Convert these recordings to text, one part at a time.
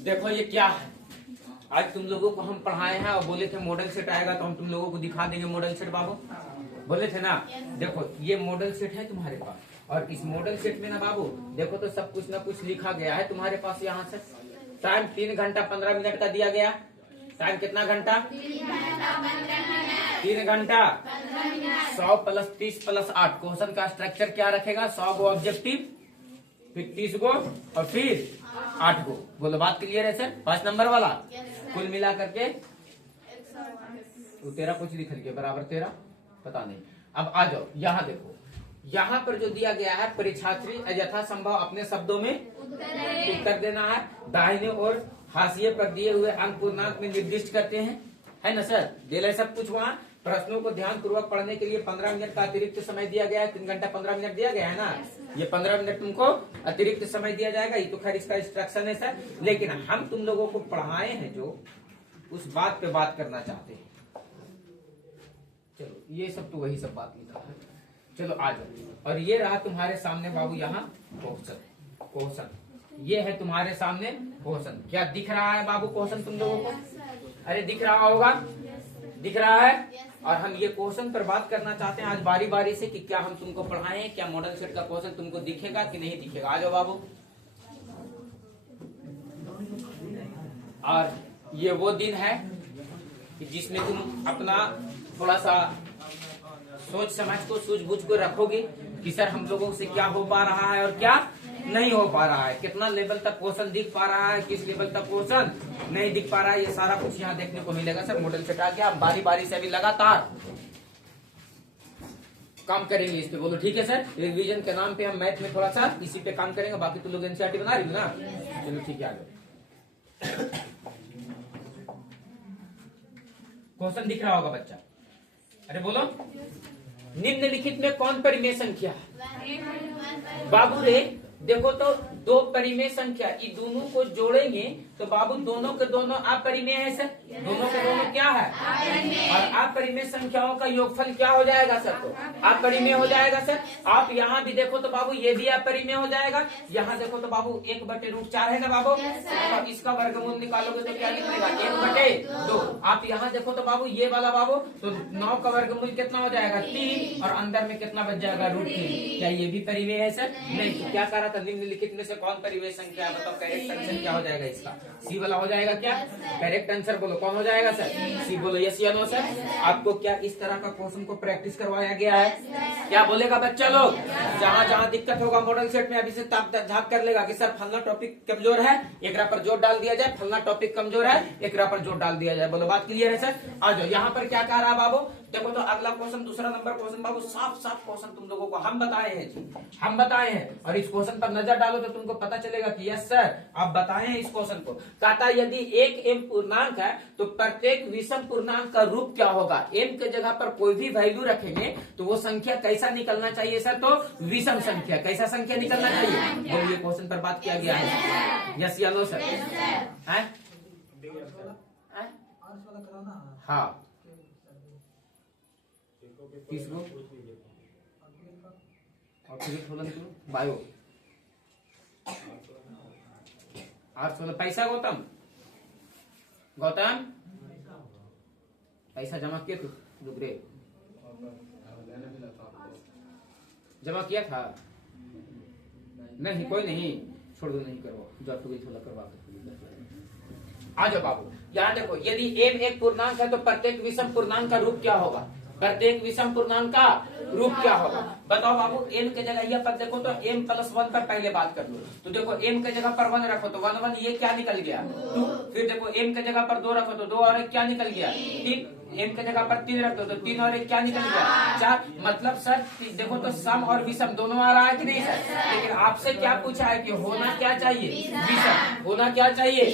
देखो ये क्या है। आज तुम लोगों को हम पढ़ाए हैं और बोले थे मॉडल सेट आएगा तो हम तुम लोगों को दिखा देंगे मॉडल सेट बाबू, बोले थे ना। देखो ये मॉडल सेट है तुम्हारे पास, और इस मॉडल सेट में ना बाबू देखो तो सब कुछ ना कुछ लिखा गया है तुम्हारे पास। यहाँ से टाइम 3 घंटा 15 मिनट का दिया गया। टाइम कितना घंटा? 3 घंटा 100 + 30 + 8। क्वेश्चन का स्ट्रक्चर क्या रखेगा? 100 गो ऑब्जेक्टिव, फिर 30 गो और फिर 8 गो। बोलो बात क्लियर है सर? 5 नंबर वाला कुल मिला करके तो 13 कुछ लिख लिया, बराबर 13 पता नहीं। अब आ जाओ यहाँ देखो, यहाँ पर जो दिया गया है परीक्षार्थी यथासंभव अपने शब्दों में उत्तर देना है। दाहिने और हाशिए पर दिए हुए अंक पूर्णांक में निर्दिष्ट करते हैं, है ना सर? दिया सब कुछ वहाँ। प्रश्नों को ध्यान पूर्वक पढ़ने के लिए 15 मिनट का अतिरिक्त समय दिया गया है। 3 घंटा 15 मिनट दिया गया है ना, ये 15 मिनट तुमको अतिरिक्त समय दिया जाएगा। ये तो खैर इसका इंस्ट्रक्शन है सर, लेकिन हम तुम लोगों को पढ़ाए हैं जो उस बात पे बात करना चाहते हैं। चलो ये सब तो वही सब बात लिखा है। चलो आ जाओ, और ये रहा तुम्हारे सामने बाबू यहाँ क्वेश्चन। ये है तुम्हारे सामने क्वेश्चन। क्या दिख रहा है बाबू क्वेश्चन तुम लोगों को? अरे दिख रहा होगा, दिख रहा है। और हम ये क्वेश्चन पर बात करना चाहते हैं आज बारी बारी से कि क्या हम तुमको पढ़ाए हैं, क्या मॉडल सेट का क्वेश्चन तुमको दिखेगा कि नहीं दिखेगा। आ जाओ बाबू। और ये वो दिन है कि जिसमें तुम अपना थोड़ा सा सोच समझ को सूझबूझ को रखोगे कि सर हम लोगों से क्या हो पा रहा है और क्या नहीं हो पा रहा है, कितना लेवल तक क्वेश्चन दिख पा रहा है, किस लेवल तक क्वेश्चन नहीं दिख पा रहा है। ये सारा कुछ यहाँ देखने को मिलेगा सर। मॉडल सेट आ गया, आप बारी बारी से अभी लगातार काम करेंगे इस पे। बोलो ठीक है सर? रिवीजन के नाम पे हम मैथ में थोड़ा सा इसी पे काम करेंगे, बाकी तुम लोग एनसीईआरटी बना रही हो ना। चलो ठीक है, आगे क्वेश्चन दिख रहा होगा बच्चा। अरे बोलो, निम्नलिखित में कौन परिमेय संख्या है? बाबू रे देखो तो 2 परिमेय संख्या, ये दोनों को जोड़ेंगे तो बाबू दोनों के दोनों अपरिमेय है सर। दोनों के दोनों क्या है? और अपरिमेय संख्याओं का योगफल क्या हो जाएगा सर? तो अपरिमेय हो जाएगा सर। आप यहाँ भी देखो तो बाबू ये भी अपरिमेय हो जाएगा। यहाँ देखो तो बाबू 1/√4 है ना बाबू, और इसका वर्गमूल निकालोगे तो क्या निकलेगा? 1/2। आप यहाँ देखो तो बाबू ये वाला बाबू तो 9 का वर्गमूल कितना हो जाएगा? 3, और अंदर में कितना बच जाएगा? √3। क्या ये भी परिमेय है सर? नहीं। तो क्या कह रहा था? निम्नलिखित में से कौन परिमेय संख्या है? बताओ। करेक्ट आंसर क्या हो जाएगा इसका? सी वाला हो जाएगा क्या? करेक्ट आंसर बोलो कौन हो जाएगा सर? सी बोलो। यस या नो सर? आपको क्या इस तरह का क्वेश्चन को प्रैक्टिस करवाया गया है? क्या बोलेगा बच्चा लोग? जहाँ जहाँ दिक्कत होगा मॉडल सेट में अभी से झाँक कर लेगा कि सर फलना टॉपिक कमजोर है, एकरा पर जोर डाल दिया जाए। फलना टॉपिक कमजोर है, एकरा पर जोर डाल दिया जाए। बोलो बात क्लियर है सर? आ जाओ यहाँ पर क्या कह रहा है बाबू? देखो तो अगला क्वेश्चन, दूसरा नंबर क्वेश्चन बाबू, साफ साफ क्वेश्चन तुम लोगों को हम बताए हैं जी, हम बताए हैं। और इस क्वेश्चन पर नजर डालो तो तुमको पता चलेगा कि यस सर आप बताए हैं इस क्वेश्चन को। कहता यदि एक m पूर्णांक है तो प्रत्येक विषम पूर्णांक का रूप क्या होगा? m के जगह पर कोई भी वैल्यू रखेंगे तो वो संख्या कैसा निकलना चाहिए सर? तो विषम संख्या। कैसा संख्या निकलना चाहिए? बोलिए क्वेश्चन पर बात किया गया है। यस या नो सर? हाँ 30 गो और फिर बायो 816। पैसा गौतम पैसा जमा किए तू? दुबरे जमा किया था? नहीं कोई नहीं, छोड़ दो, नहीं करवाओ, जो थोड़ा करवा दो। आ जाओ बाबू यहाँ देखो, यदि m एक पूर्णांक है तो प्रत्येक विषम पूर्णांक का रूप क्या होगा? प्रत्येक विषम पूर्णांक का रूप क्या होगा? बताओ बाबू। m के जगह पर देखो तो m + 1 पर पहले बात कर लो तो देखो m के जगह पर 1 रखो तो 1 1 ये क्या निकल गया? 2। फिर देखो m के जगह पर 2 रखो तो 2 और 1 क्या निकल गया? 3। m के जगह पर 3 रख दो तो 3 और 1 क्या निकल गया? 4। मतलब सर देखो तो सम और विषम दोनों आ रहा है कि नहीं सर? लेकिन आपसे क्या पूछा है कि होना क्या चाहिए? विषम। होना क्या चाहिए?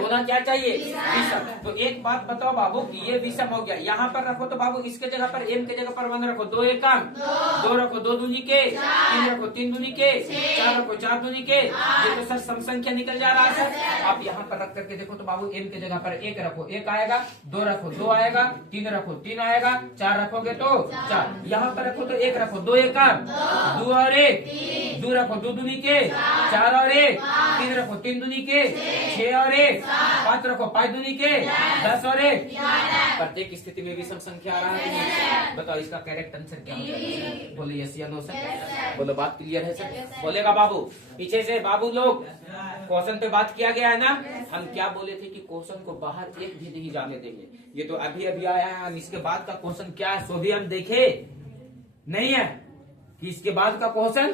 होना क्या चाहिए? विषम। तो एक बात बताओ बाबू कि ये विषम हो गया। यहाँ पर रखो तो बाबू इसके जगह पर m के जगह पर 1 रखो, 2 1 2 रखो, 2 दूनी के 3 रखो, 3 दूनी के 4 रखो, 4 दूनी के। ये तो सर सम संख्या निकल जा रहा है सर। आप यहाँ पर रख करके देखो तो बाबू m के जगह पर 1 रखो, 1 आएगा, 2 रखो, 2 आएगा, आएगा 3 रखो 3 आएगा, 4 रखोगे तो 4, यहाँ पर रखो तो 1 रखो, 2 1 2 और 1 2 रखो, 2 दूनी के 4 और 1 3 रखो, 3 दूनी के 6 और 1 5 रखो, 5 दूनी के 10 और 1। प्रत्येक स्थिति में विषम संख्या आ रहा है। बताओ इसका करेक्ट आंसर क्या होगा? बोले यस या नो सर? बोलो बात क्लियर है सर? बोलेगा बाबू पीछे से। बाबू लोग क्वेश्चन पे बात किया गया है ना, हम क्या बोले थे कि क्वेश्चन को बाहर एक भी नहीं जाने देंगे। ये तो अभी अभी आया है, हम इसके बाद का क्वेश्चन क्या है सो भी हम देखे नहीं है कि इसके बाद का क्वेश्चन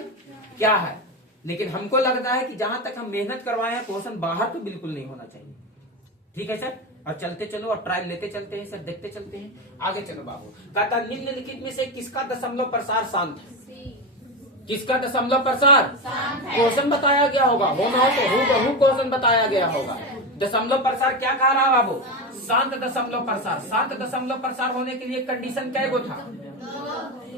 क्या है। लेकिन हमको लगता है कि जहां तक हम मेहनत करवाए हैं क्वेश्चन बाहर तो बिल्कुल नहीं होना चाहिए। ठीक है सर? और चलते चलो और ट्रायल लेते चलते हैं सर, देखते चलते हैं आगे। चलो बाबू कहता निम्नलिखित में से किसका दशमलव प्रसार शांत है? किसका दशमलव प्रसार? क्वेश्चन बताया गया होगा, होना हो तो हूबहू क्वेश्चन बताया गया होगा। दशमलव प्रसार क्या कह रहा है बाबू? शांत दशमलव प्रसार। शांत दशमलव प्रसार होने के लिए कंडीशन कै गो था?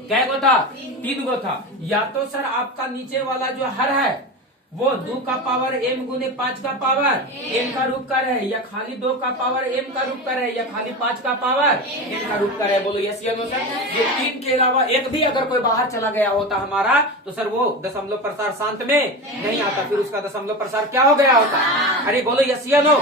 कै गो था? 3 गो था। या तो सर आपका नीचे वाला जो हर है वो 2 का पावर m गुने 5 का पावर m का रूप कर है, या खाली 2 का पावर m का रूप कर है, या खाली 5 का पावर m का रूप कर है। बोलो यस या नो सर? ये 3 के अलावा एक भी अगर कोई बाहर चला गया होता हमारा तो सर वो दशमलव प्रसार शांत में नहीं आता, फिर उसका दशमलव प्रसार क्या हो गया होता? अरे बोलो यस या नो?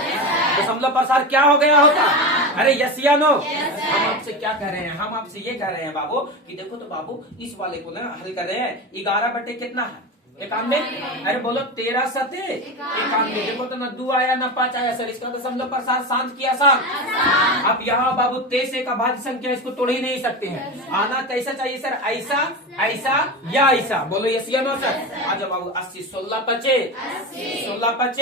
दशमलव प्रसार क्या हो गया होता? अरे यस या नो? हम आपसे क्या कह रहे हैं? हम आपसे ये कह रहे हैं बाबू कि देखो तो बाबू इस वाले को ना हल कर रहे हैं। 11 बटे कितना है? 91। अरे बोलो 13 सते 91। देखो तो न 2 आया न 5 आया सर, इसका दशमलव प्रसार शांत किया शांत। अब यहाँ बाबू 23 का भाज्य संख्या इसको तोड़ ही नहीं सकते हैं। आना कैसा चाहिए सर? ऐसा ऐसा या ऐसा? बोलो यस या नो सर? आ जाओ बाबू 80 16 5 16 5।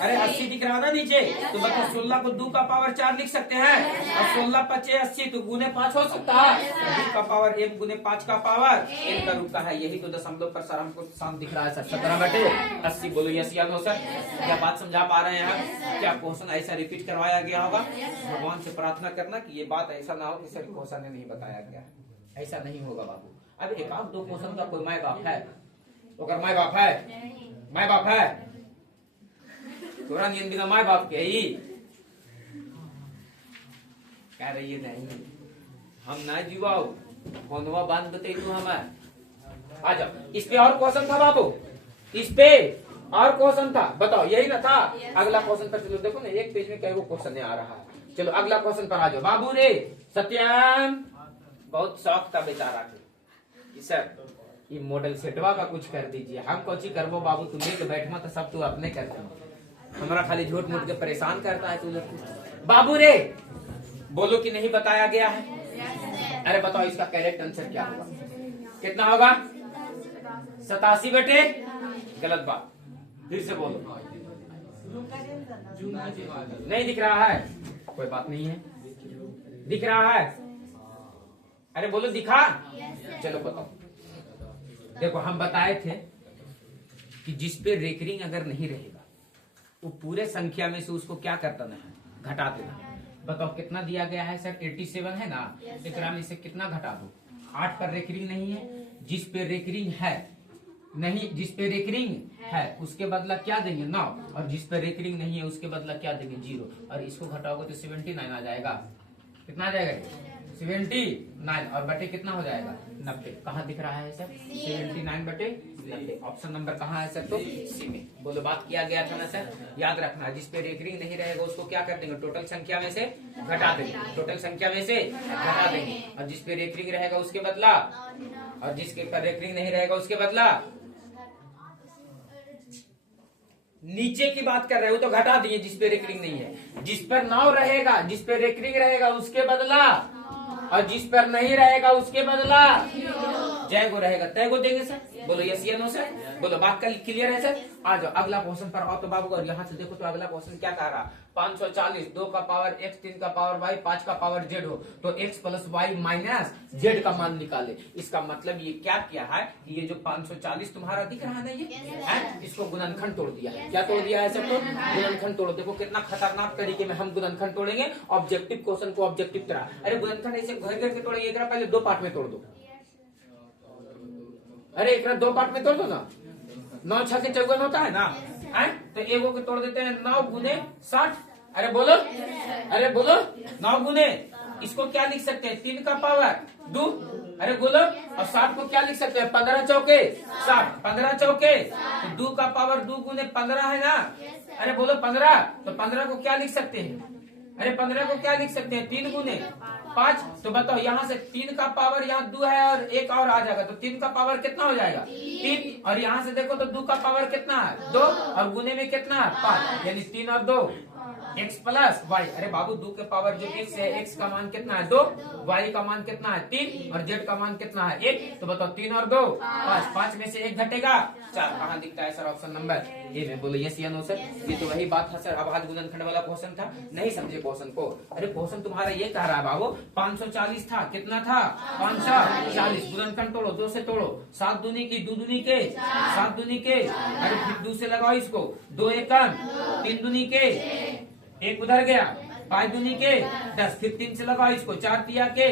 अरे 80 दिख रहा ना नीचे, तो बताओ 16 को 2 का पावर 4 लिख सकते हैं और 16 5 80 तो गुने 5 हो सकता है। 2 का पावर m गुने 5 का पावर m का रूप का है, यही तो दशमलव प्रसार हमको शांत दिख रहा है सर। 17 बटे 80। बोलो यस या नो सर? क्या बात समझा पा रहे हैं? क्या क्वेश्चन ऐसा रिपीट करवाया गया होगा? भगवान से प्रार्थना करना कि ये बात ऐसा ना हो कि सर क्वेश्चन ने नहीं बताया गया। ऐसा नहीं होगा बाबू। अब एक आध 2 क्वेश्चन का कोई माय बाप है? अगर माय बाप है, माय बाप है तोरा नींद बिना माय बाप के ही कह रही है नहीं हम ना जीवाओ होनवा बांध बते तू हमारे। आ जाओ इस पे और क्वेश्चन था बाबू, इस पे और क्वेश्चन था, बताओ यही ना था? अगला क्वेश्चन पर चलो, देखो ना एक पेज में कई वो क्वेश्चन आ रहा है। चलो अगला क्वेश्चन पर आ जाओ बाबू रे। सत्यम बहुत शौक था बेचारा कि सर ये मॉडल सेटवा का कुछ कर दीजिए। हम कोची करबो बाबू, तुम लेके बैठमा तो सब तू अपने करते हो, हमारा खाली झूठ मूठ के परेशान करता है तू लोग। बाबू रे बोलो कि नहीं बताया गया है? अरे बताओ इसका करेक्ट आंसर क्या होगा? कितना होगा? 87 बटे गलत बात, फिर से बोलो। नहीं दिख रहा है? कोई बात नहीं है, दिख रहा है? अरे बोलो दिखा। चलो बताओ। देखो हम बताए थे कि जिस पे रेकरिंग अगर नहीं रहेगा वो पूरे संख्या में से उसको क्या कर देना है? घटा देना। बताओ कितना दिया गया है सर? 87 है ना? एकरा में से कितना घटा दो? 8 पर रेकरिंग नहीं है, जिस पे रेकरिंग है नहीं, जिस पे रेकरिंग है उसके बदला क्या देंगे? 9, और जिस पे रेकरिंग नहीं है उसके बदला क्या देंगे? 0। और इसको घटाओगे तो 79 आ जाएगा। कितना आ जाएगा? 79। और बटे कितना हो जाएगा? 90। कहाँ दिख रहा है सर? 79 बटे 90। ऑप्शन नंबर कहाँ है सर? तो सी में। बोलो बात किया गया था ना सर? याद रखना जिस पे रेकरिंग नहीं रहेगा उसको क्या कर देंगे? टोटल संख्या में से घटा देंगे। टोटल संख्या में से घटा देंगे। और जिस पे रेकरिंग रहेगा उसके बदला, और जिसके पर रेकरिंग नहीं रहेगा उसके बदला, नीचे की बात कर रहे हो तो घटा दिए जिस पे रेकरिंग नहीं है। जिस पर 9 रहेगा, जिस पे रेकरिंग रहेगा उसके बदला, और जिस पर नहीं रहेगा उसके बदला जय गो रहेगा तय गो देंगे सर। बोलो यस या नो सर? बोलो बात का क्लियर है सर? आ जाओ अगला क्वेश्चन पर आओ तो बाबू। और यहाँ से देखो तो अगला क्वेश्चन क्या कह रहा? 540 2 का पावर x 3 का पावर y 5 का पावर z हो तो x plus y minus z का मान निकाले। इसका मतलब ये क्या किया है कि ये जो 540 तुम्हारा दिख रहा है ना, ये है इसको गुणनखंड तोड़ दिया है। क्या तोड़ दिया है सर? तो गुणनखंड तोड़ो। देखो कितना खतरनाक तरीके में हम गुणनखंड तोड़ेंगे। ऑब्जेक्टिव क्वेश्चन को ऑब्जेक्टिव तरह। अरे गुणनखंड ऐसे घर करके तोड़ेंगे। एक पहले 2 पार्ट में तोड़ दो। अरे एक 2 पार्ट में तोड़ दो ना। 9 6 के 54 होता है ना, तो एगो को तोड़ देते हैं 9 गुने 60। अरे बोलो, अरे बोलो 9 गुने इसको क्या लिख सकते हैं? 3 का पावर 2। अरे बोलो, और 7 को क्या लिख सकते हैं? 15 चौके 60, 15 चौके तो 2 का पावर 2 गुने 15 है ना। अरे बोलो 15, तो 15 को क्या लिख सकते हैं? अरे 15 को क्या लिख सकते हैं? 3 गुने 5। तो बताओ यहाँ से 3 का पावर यहाँ 2 है और एक और आ जाएगा, तो 3 का पावर कितना हो जाएगा? 3। और यहाँ से देखो तो 2 का पावर कितना है? 2, और गुने में कितना है? 5, यानी 3 और 2 x प्लस वाई। अरे बाबू 2 के पावर जो x है, x का मान कितना है? 2, y का मान कितना है? 3, और z का मान कितना है? 1। तो बताओ 3 और 2 5, 5 में से 1 घटेगा 4। कहाँ दिखता है सर ऑप्शन नंबर ए में? बोलो यस या नो सर। ये तो वही बात था सर, अभाज्य गुणनखंड वाला क्वेश्चन था, नहीं समझे क्वेश्चन को? अरे क्वेश्चन तुम्हारा ये कह रहा है बाबू 540 था, कितना था? 540। गुणनखंड तोड़ो, 2 से तोड़ो, 7 दूनी की 2 दूनी के 7 दूनी के, अरे फिर 2 से लगाओ इसको, 2 एकम 3 दूनी के, 1 उधर गया, 5 दूनी के 10, फिर 3 से लगाओ इसको, 4 तिया के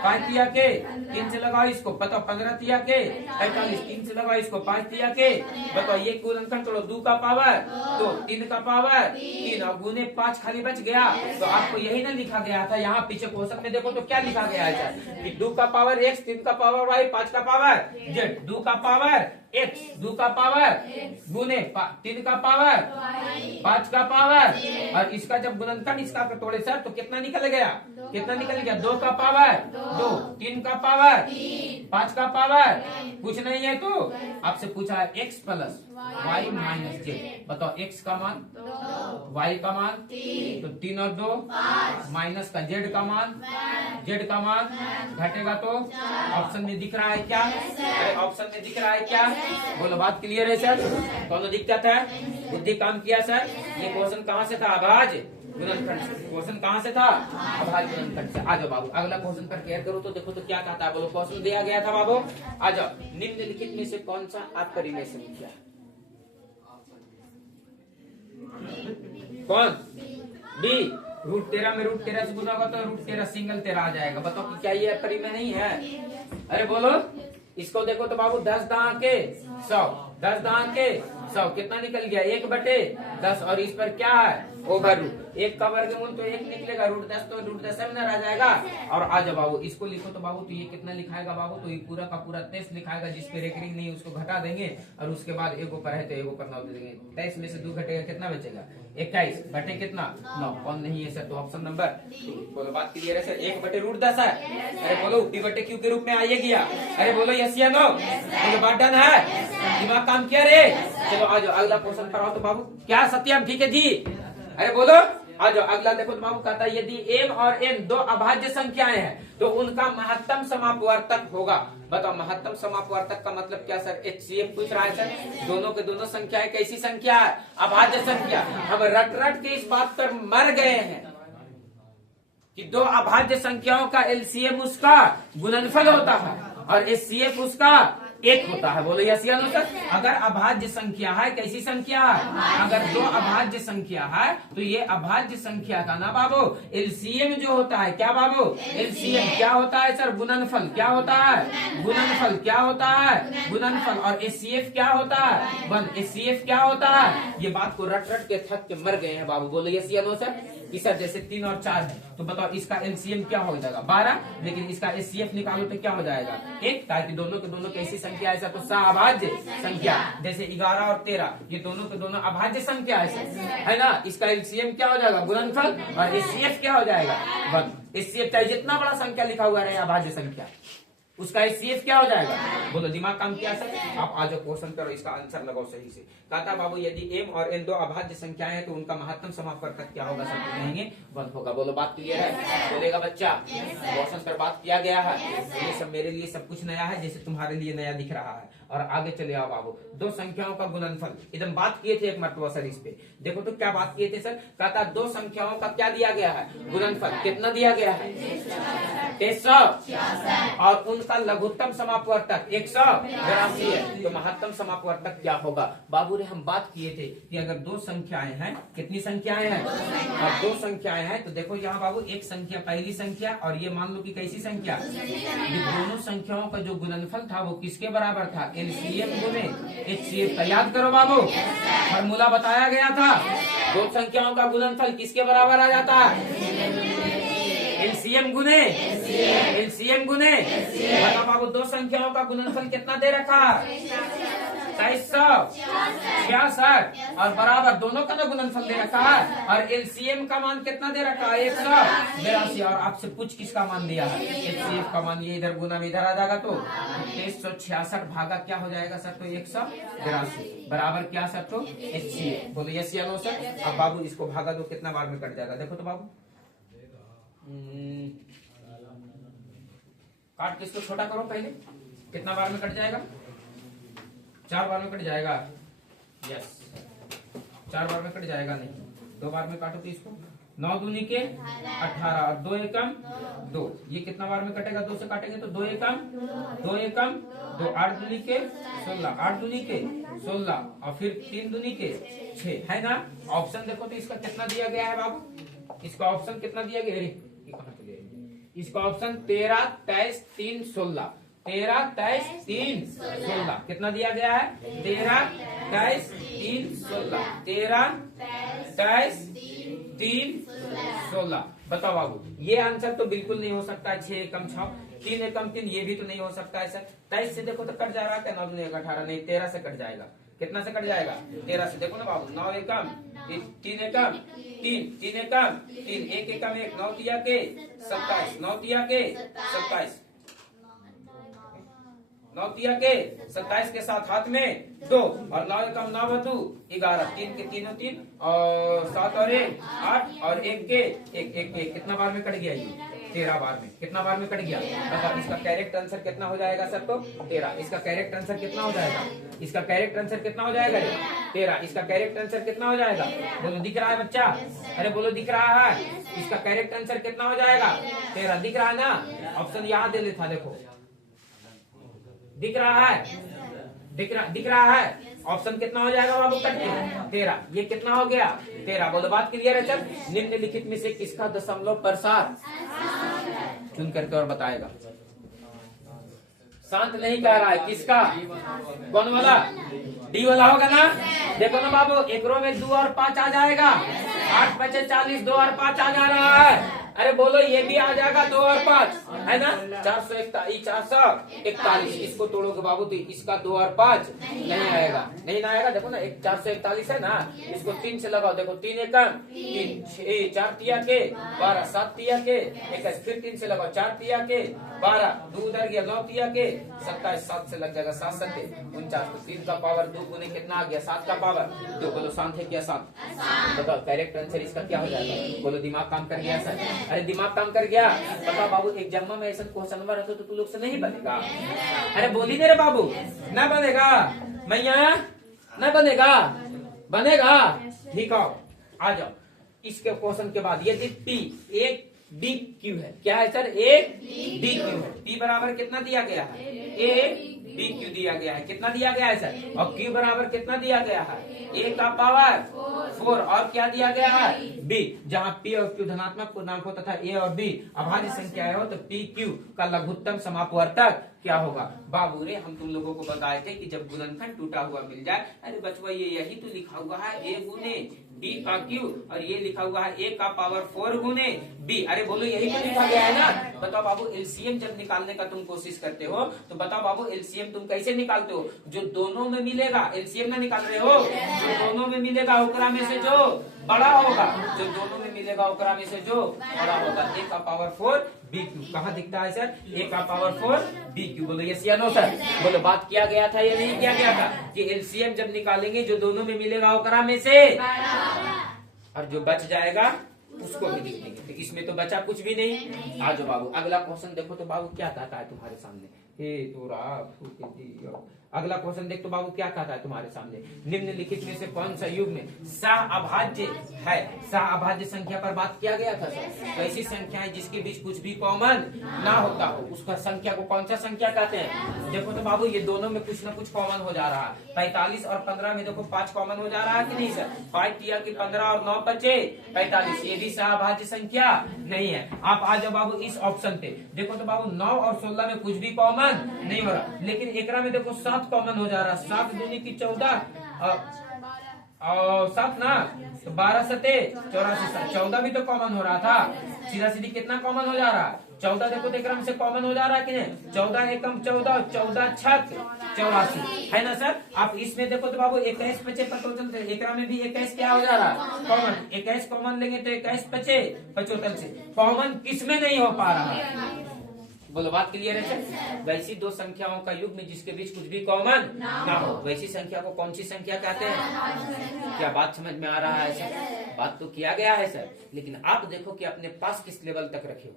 5 तिया के, 3 से लगाओ इसको, बताओ 15 तिया के 45, 3 से लगाओ इसको, 5 तिया के, बताओ ये गुणनखंड तोड़ो, 2 का पावर 2, 3 का पावर 3, और गुने 5 खाली बच गया। तो आपको यही ना लिखा गया था, यहाँ पीछे क्वेश्चन में देखो तो क्या लिखा गया है कि 2 का पावर x, 3 का पावर y, 5 का पावर z, 2 का पावर x, 2 का पावर गुने 3 का पावर 5 का पावर, और इसका जब गुणनखंड इसका तोड़े सर तो कितना निकल गया? कितना निकल गया? 2 का पावर 2, 3 का पावर 5 का पावर। कुछ नहीं है तो आपसे पूछा है x plus y minus z। बताओ x का मान, y का मान, तो 3 और 2 माइनस का z का मान, z का मान घटेगा तो ऑप्शन में दिख रहा है क्या? अरे ऑप्शन में दिख रहा है क्या? बोलो बात क्लियर है सर? कौन दिक्कत है? बुद्धि काम किया सर? ये क्वेश्चन कहाँ से था? अभाज्य गुणनखंड से। क्वेश्चन कहाँ से था? अभाज्य गुणनखंड से। आ जाओ बाबू, अगला क्वेश्चन पर केयर करो तो देखो तो क्या कहता है। बोलो क्वेश्चन दिया गया था बाबू, आ जाओ। निम्नलिखित में से कौन सा अपरिमेय संख्या? कौन? बी। √13 में √13 से गुना होगा तो √13 सिंगल 13 आ जाएगा। बताओ कि क्या ये अपरिमेय नहीं है? अरे बोलो, इसको देखो तो बाबू 10 दां के 100, 10 दां के 100 कितना निकल गया? 1/10, और इस पर क्या है? Over root. 1 का वर्गमूल तो 1 निकलेगा, √10 तो √10 में आ जाएगा। और आ जाओ बाबू, इसको लिखो तो बाबू तो ये कितना लिखाएगा बाबू? तो ये पूरा का पूरा 23 लिखाएगा, जिसपे रेकरिंग नहीं उसको घटा देंगे, और उसके बाद 1 ऊपर है तो 1 ऊपर 9 दे देंगे। 23 में से 2 घटेगा, कितना बचेगा? 21 बटे कितना? 9। कौन नहीं है सर? तो ऑप्शन नंबर। बोलो बात क्लियर है सर? 1/√10 है। अरे बोलो P/Q के रूप में आइए गया। अरे बोलो यस या नो? बोलो बात डन है? दिमाग काम किया रे? चलो आ जाओ अगला क्वेश्चन पर आओ तो बाबू। क्या सत्यम ठीक है जी? अरे बोलो आ जाओ अगला देखो तो बाबू कहता है यदि m और n 2 अभाज्य संख्याएं हैं तो उनका महत्तम समापवर्तक होगा। बताओ महत्तम समापवर्तक का मतलब क्या सर? HCF पूछ रहा है सर। दोनों के दोनों संख्याएं कैसी संख्या है? अभाज्य संख्या। हम रट रट के इस बात पर मर गए हैं कि 2 अभाज्य संख्याओं का LCM उसका गुणनफल होता है और HCF उसका 1 होता है। बोलो यस या नो सर? अगर अभाज्य संख्या है, कैसी संख्या है? अगर 2 अभाज्य संख्या है तो ये अभाज्य संख्या का ना बाबू LCM जो होता है, क्या बाबू? LCM क्या होता है सर? गुणनफल। क्या होता है? गुणनफल। क्या होता है? गुणनफल। और HCF क्या होता है? 1। HCF क्या होता है? ये बात को रट रट के थक के मर गए हैं बाबू। बोलो यस या नो सर? कि सर जैसे 3 और 4 है तो बताओ इसका LCM क्या हो जाएगा? 12, लेकिन इसका HCF निकालो तो क्या हो जाएगा? 1। ताकि दोनों के दोनों कैसी संख्या है सर? तो अभाज्य संख्या। जैसे 11 और 13 ये दोनों के दोनों अभाज्य संख्या है सर, है ना? इसका LCM क्या हो जाएगा? गुणनफल। और HCF क्या हो जाएगा? 1। HCF चाहे जितना बड़ा संख्या लिखा हुआ रहे अभाज्य संख्या, उसका HCF क्या हो जाएगा? बोलो दिमाग काम किया सर? आप आ जाओ क्वेश्चन करो, इसका आंसर लगाओ सही से। कहता बाबू यदि m और n 2 अभाज्य संख्याएं हैं तो उनका महत्तम समापवर्तक क्या होगा सर? कहेंगे 1 होगा। बोलो बात क्लियर है? बोलेगा बच्चा? क्वेश्चन पर बात किया गया है। ये सब मेरे लिए सब कुछ नया है, जैसे तुम्हारे लिए नया दिख रहा है। और आगे चले आओ बाबू। 2 संख्याओं का गुणनफल एकदम बात किए थे एक मरतबा सर इस पे। देखो तो क्या बात किए थे सर? कहता 2 संख्याओं का क्या दिया गया है? गुणनफल। कितना दिया गया है? 100। और उनका लघुत्तम समापवर्तक 182 है। तो महत्तम समापवर्तक क्या होगा? बाबू रे हम बात किए थे कि अगर 2 संख्याएं हैं, कितनी संख्याएं हैं? और 2 संख्याएं हैं तो देखो यहाँ बाबू एक संख्या पहली संख्या और ये मान लो कि कैसी संख्या? ये दोनों संख्याओं का जो गुणनफल था वो किसके बराबर था? LCM गुने HCF का। याद करो बाबू, फॉर्मूला बताया गया था। 2 संख्याओं का गुणनफल किसके बराबर आ जाता है? एलसीएम गुने एलसीएम गुने बताओ बाबू, दो संख्याओं का गुणनफल कितना दे रखा? 2366 और बराबर दोनों का ना गुणनफल दे रखा है, और एलसीएम का मान कितना दे रखा है? 182। और आपसे पूछ किसका मान दिया है? एचसीएफ का मान। ये इधर गुना में इधर आ जाएगा तो 2366 भागा क्या हो जाएगा सर? तो 182 बराबर क्या सर? तो एचसीएफ। बोलो यस या नो सर? अब बाबू इसको भागा दो, कितना बार में कट जाएगा? देखो तो बाबू, काट के इसको छोटा करो पहले, कितना बार में कट जाएगा? 4 बार में कट जाएगा। यस, 4 बार में कट जाएगा, नहीं 2 बार में काटो तो इसको। 9 दूनी के 18 और 2 एकम 2। ये कितना बार में कटेगा? 2 से काटेंगे तो 2 एकम 2 एकम 2। 8 दूनी के 16, 8 दूनी के 16 और फिर 3 दूनी के 6, है ना? ऑप्शन देखो तो इसका कितना दिया गया है बाबू? इसका ऑप्शन कितना दिया गया है? ये कहाँ चले गए? इसका ऑप्शन 13, 23, 3, 16। 13, 23, 3, 16 कितना दिया गया है? 13, 23, 3, 16। 13, 23, 3, 16। बताओ बाबू, ये आंसर तो बिल्कुल नहीं हो सकता है। 6 एकम 6, 3 एकम 3, ये भी तो नहीं हो सकता है सर। 23 से देखो तो कट जा रहा है क्या? 9 दूनी 18, नहीं 13 से कट जाएगा। कितना से कट जाएगा? 13 से। देखो ना बाबू, 9 एकम 3 एकम 3, 3 एकम 3, 1 एकम 1, 9 तिया के 27, 9 तिया के 27, 9 तिया के 27 के साथ हाथ में 2 और 9 एकम 9 बतू 11, 3 के तीनों 3 और 7 और 1 8 और 1 के 1 कितना बार में कट गया? ये 13 बार में। कितना बार में कट गया? मतलब इसका करेक्ट आंसर कितना हो जाएगा सर? तो 13। इसका करेक्ट आंसर कितना हो जाएगा? इसका करेक्ट आंसर कितना हो जाएगा? 13। इसका करेक्ट आंसर कितना हो जाएगा? बोलो, दिख रहा है बच्चा? अरे बोलो, दिख रहा है? इसका करेक्ट आंसर कितना हो जाएगा? 13। दिख रहा है ना? ऑप्शन यहाँ दे लेता, देखो दिख रहा है? दिख रहा है? ऑप्शन कितना हो जाएगा बाबू? कट के 13। ये कितना हो गया? 13। बोलो, बात क्लियर है सर? निम्नलिखित में से किसका दशमलव प्रसार चुन करके और बताएगा? शांत नहीं कह रहा है, किसका? कौन वाला? डी वाला होगा ना? देखो ना बाबू, एक रो में 2 और 5 आ जाएगा। 8 5 40, 2 और 5 आ जा रहा है। अरे बोलो, ये भी आ जाएगा 2 और 5, है ना? 441। इसको तोड़ोगे बाबू तो इसका 2 और 5 नहीं आएगा, नहीं आएगा। देखो ना, 441 है ना, इसको 3 से लगाओ। देखो 3 एकम 3, 4 तिया के 12, 7 तिया के 21, फिर 3 से लगाओ, 4 तिया के 12, 2 उधर गया, 9 तिया के 27, 7 से लग जाएगा, 7 7 49। तो 3 का पावर 2 गुने कितना आ गया? 7 का पावर 2। बोलो, शांत है क्या? 7। बताओ करेक्ट आंसर इसका क्या हो जाएगा? बोलो, दिमाग काम कर गया सर? अरे दिमाग काम कर गया। बताओ बाबू, एग्जाम में ऐसा क्वेश्चन नंबर रहता तो तू लोग से नहीं बनेगा? अरे बोली नहीं रे बाबू, ना बनेगा मैया, ना बनेगा? बनेगा। ठीक है, आ जाओ। इसके क्वेश्चन के बाद यदि P एक डी क्यू है, क्या है सर? एक डी क्यू है। P बराबर कितना दिया गया है? एक डी क्यू दिया गया है। कितना दिया गया है सर? और Q बराबर कितना दिया गया है? A का पावर 4 और क्या दिया गया है? B। जहाँ P और Q धनात्मक पूर्णांक हो तथा A और B अभाज्य संख्याएं हो तो P Q का लघुत्तम समापवर्तक क्या होगा? बाबू रे, हम तुम लोगों को बताए थे कि जब गुणनखंड टूटा हुआ मिल जाए, अरे बचवा ये यही तो लिखा हुआ है, A गुने B का Q, और ये लिखा हुआ है A का पावर 4 गुने B। अरे बोलो, यही तो लिखा गया है ना? बताओ बाबू, एलसीएम जब निकालने का तुम कोशिश करते हो तो बताओ बाबू, एलसीएम तुम कैसे निकालते हो? जो दोनों में मिलेगा, एलसीएम ना निकाल रहे हो, जो दोनों में मिलेगा ओकरा में से जो बड़ा होगा, जो दोनों में मिलेगा ओकरा में से जो बड़ा होगा। A का पावर 4 B क्यू कहाँ दिखता है सर? A का पावर 4 B क्यू। बोलो यस या नो सर? बोलो, बात किया गया था या नहीं किया गया था कि एलसीएम जब निकालेंगे जो दोनों में मिलेगा ओकरा में से, और जो बच जाएगा उसको भी लिख देंगे। तो इसमें तो बचा कुछ भी नहीं। आ जाओ बाबू, अगला क्वेश्चन देखो तो बाबू क्या कहता है तुम्हारे सामने? हे तोरा अगला क्वेश्चन देख तो बाबू क्या कहता है तुम्हारे सामने? निम्नलिखित में से कौन सा युग में सह अभाज्य है? सह अभाज्य संख्या पर बात किया गया था सर। तो ऐसी संख्या है जिसके बीच कुछ भी कॉमन ना होता हो, उसका संख्या को कौन सा संख्या कहते हैं? देखो तो बाबू, ये दोनों में कुछ ना कुछ कॉमन हो जा रहा है। 45 और 15 में देखो 5 कॉमन हो जा रहा है कि नहीं सर? 5 किया कि 15 और 9 बचे 45, ये भी सह अभाज्य संख्या नहीं है। आप आ जाओ बाबू इस ऑप्शन पे, देखो तो बाबू 9 और 16 में कुछ भी कॉमन नहीं हो रहा, लेकिन एकरा में देखो 7 कॉमन हो जा रहा है। 7 दूनी की 14 और 7 ना, तो 12 सते 84, 14 भी तो कॉमन हो रहा था। सीधा सीधी कितना कॉमन हो जा रहा है? 14 देखो तो क्रम से कॉमन हो जा रहा है कि नहीं? 14 एकम 14, 14 छक 84 है ना सर। आप इसमें देखो तो बाबू 21 बचे पता चलते, एकरा में भी 21 क्या हो जा रहा है? कॉमन। 21 कॉमन लेंगे तो 21 बचे 75 से कॉमन किसमें नहीं हो पा रहा है? बोलो बात क्लियर है सर। वैसी दो संख्याओं का युग्म जिसके बीच कुछ भी कॉमन ना हो, वैसी संख्या को कौन सी संख्या कहते हैं? क्या बात समझ में आ रहा है सर? बात तो किया गया है सर, लेकिन आप देखो कि अपने पास किस लेवल तक रखे हो।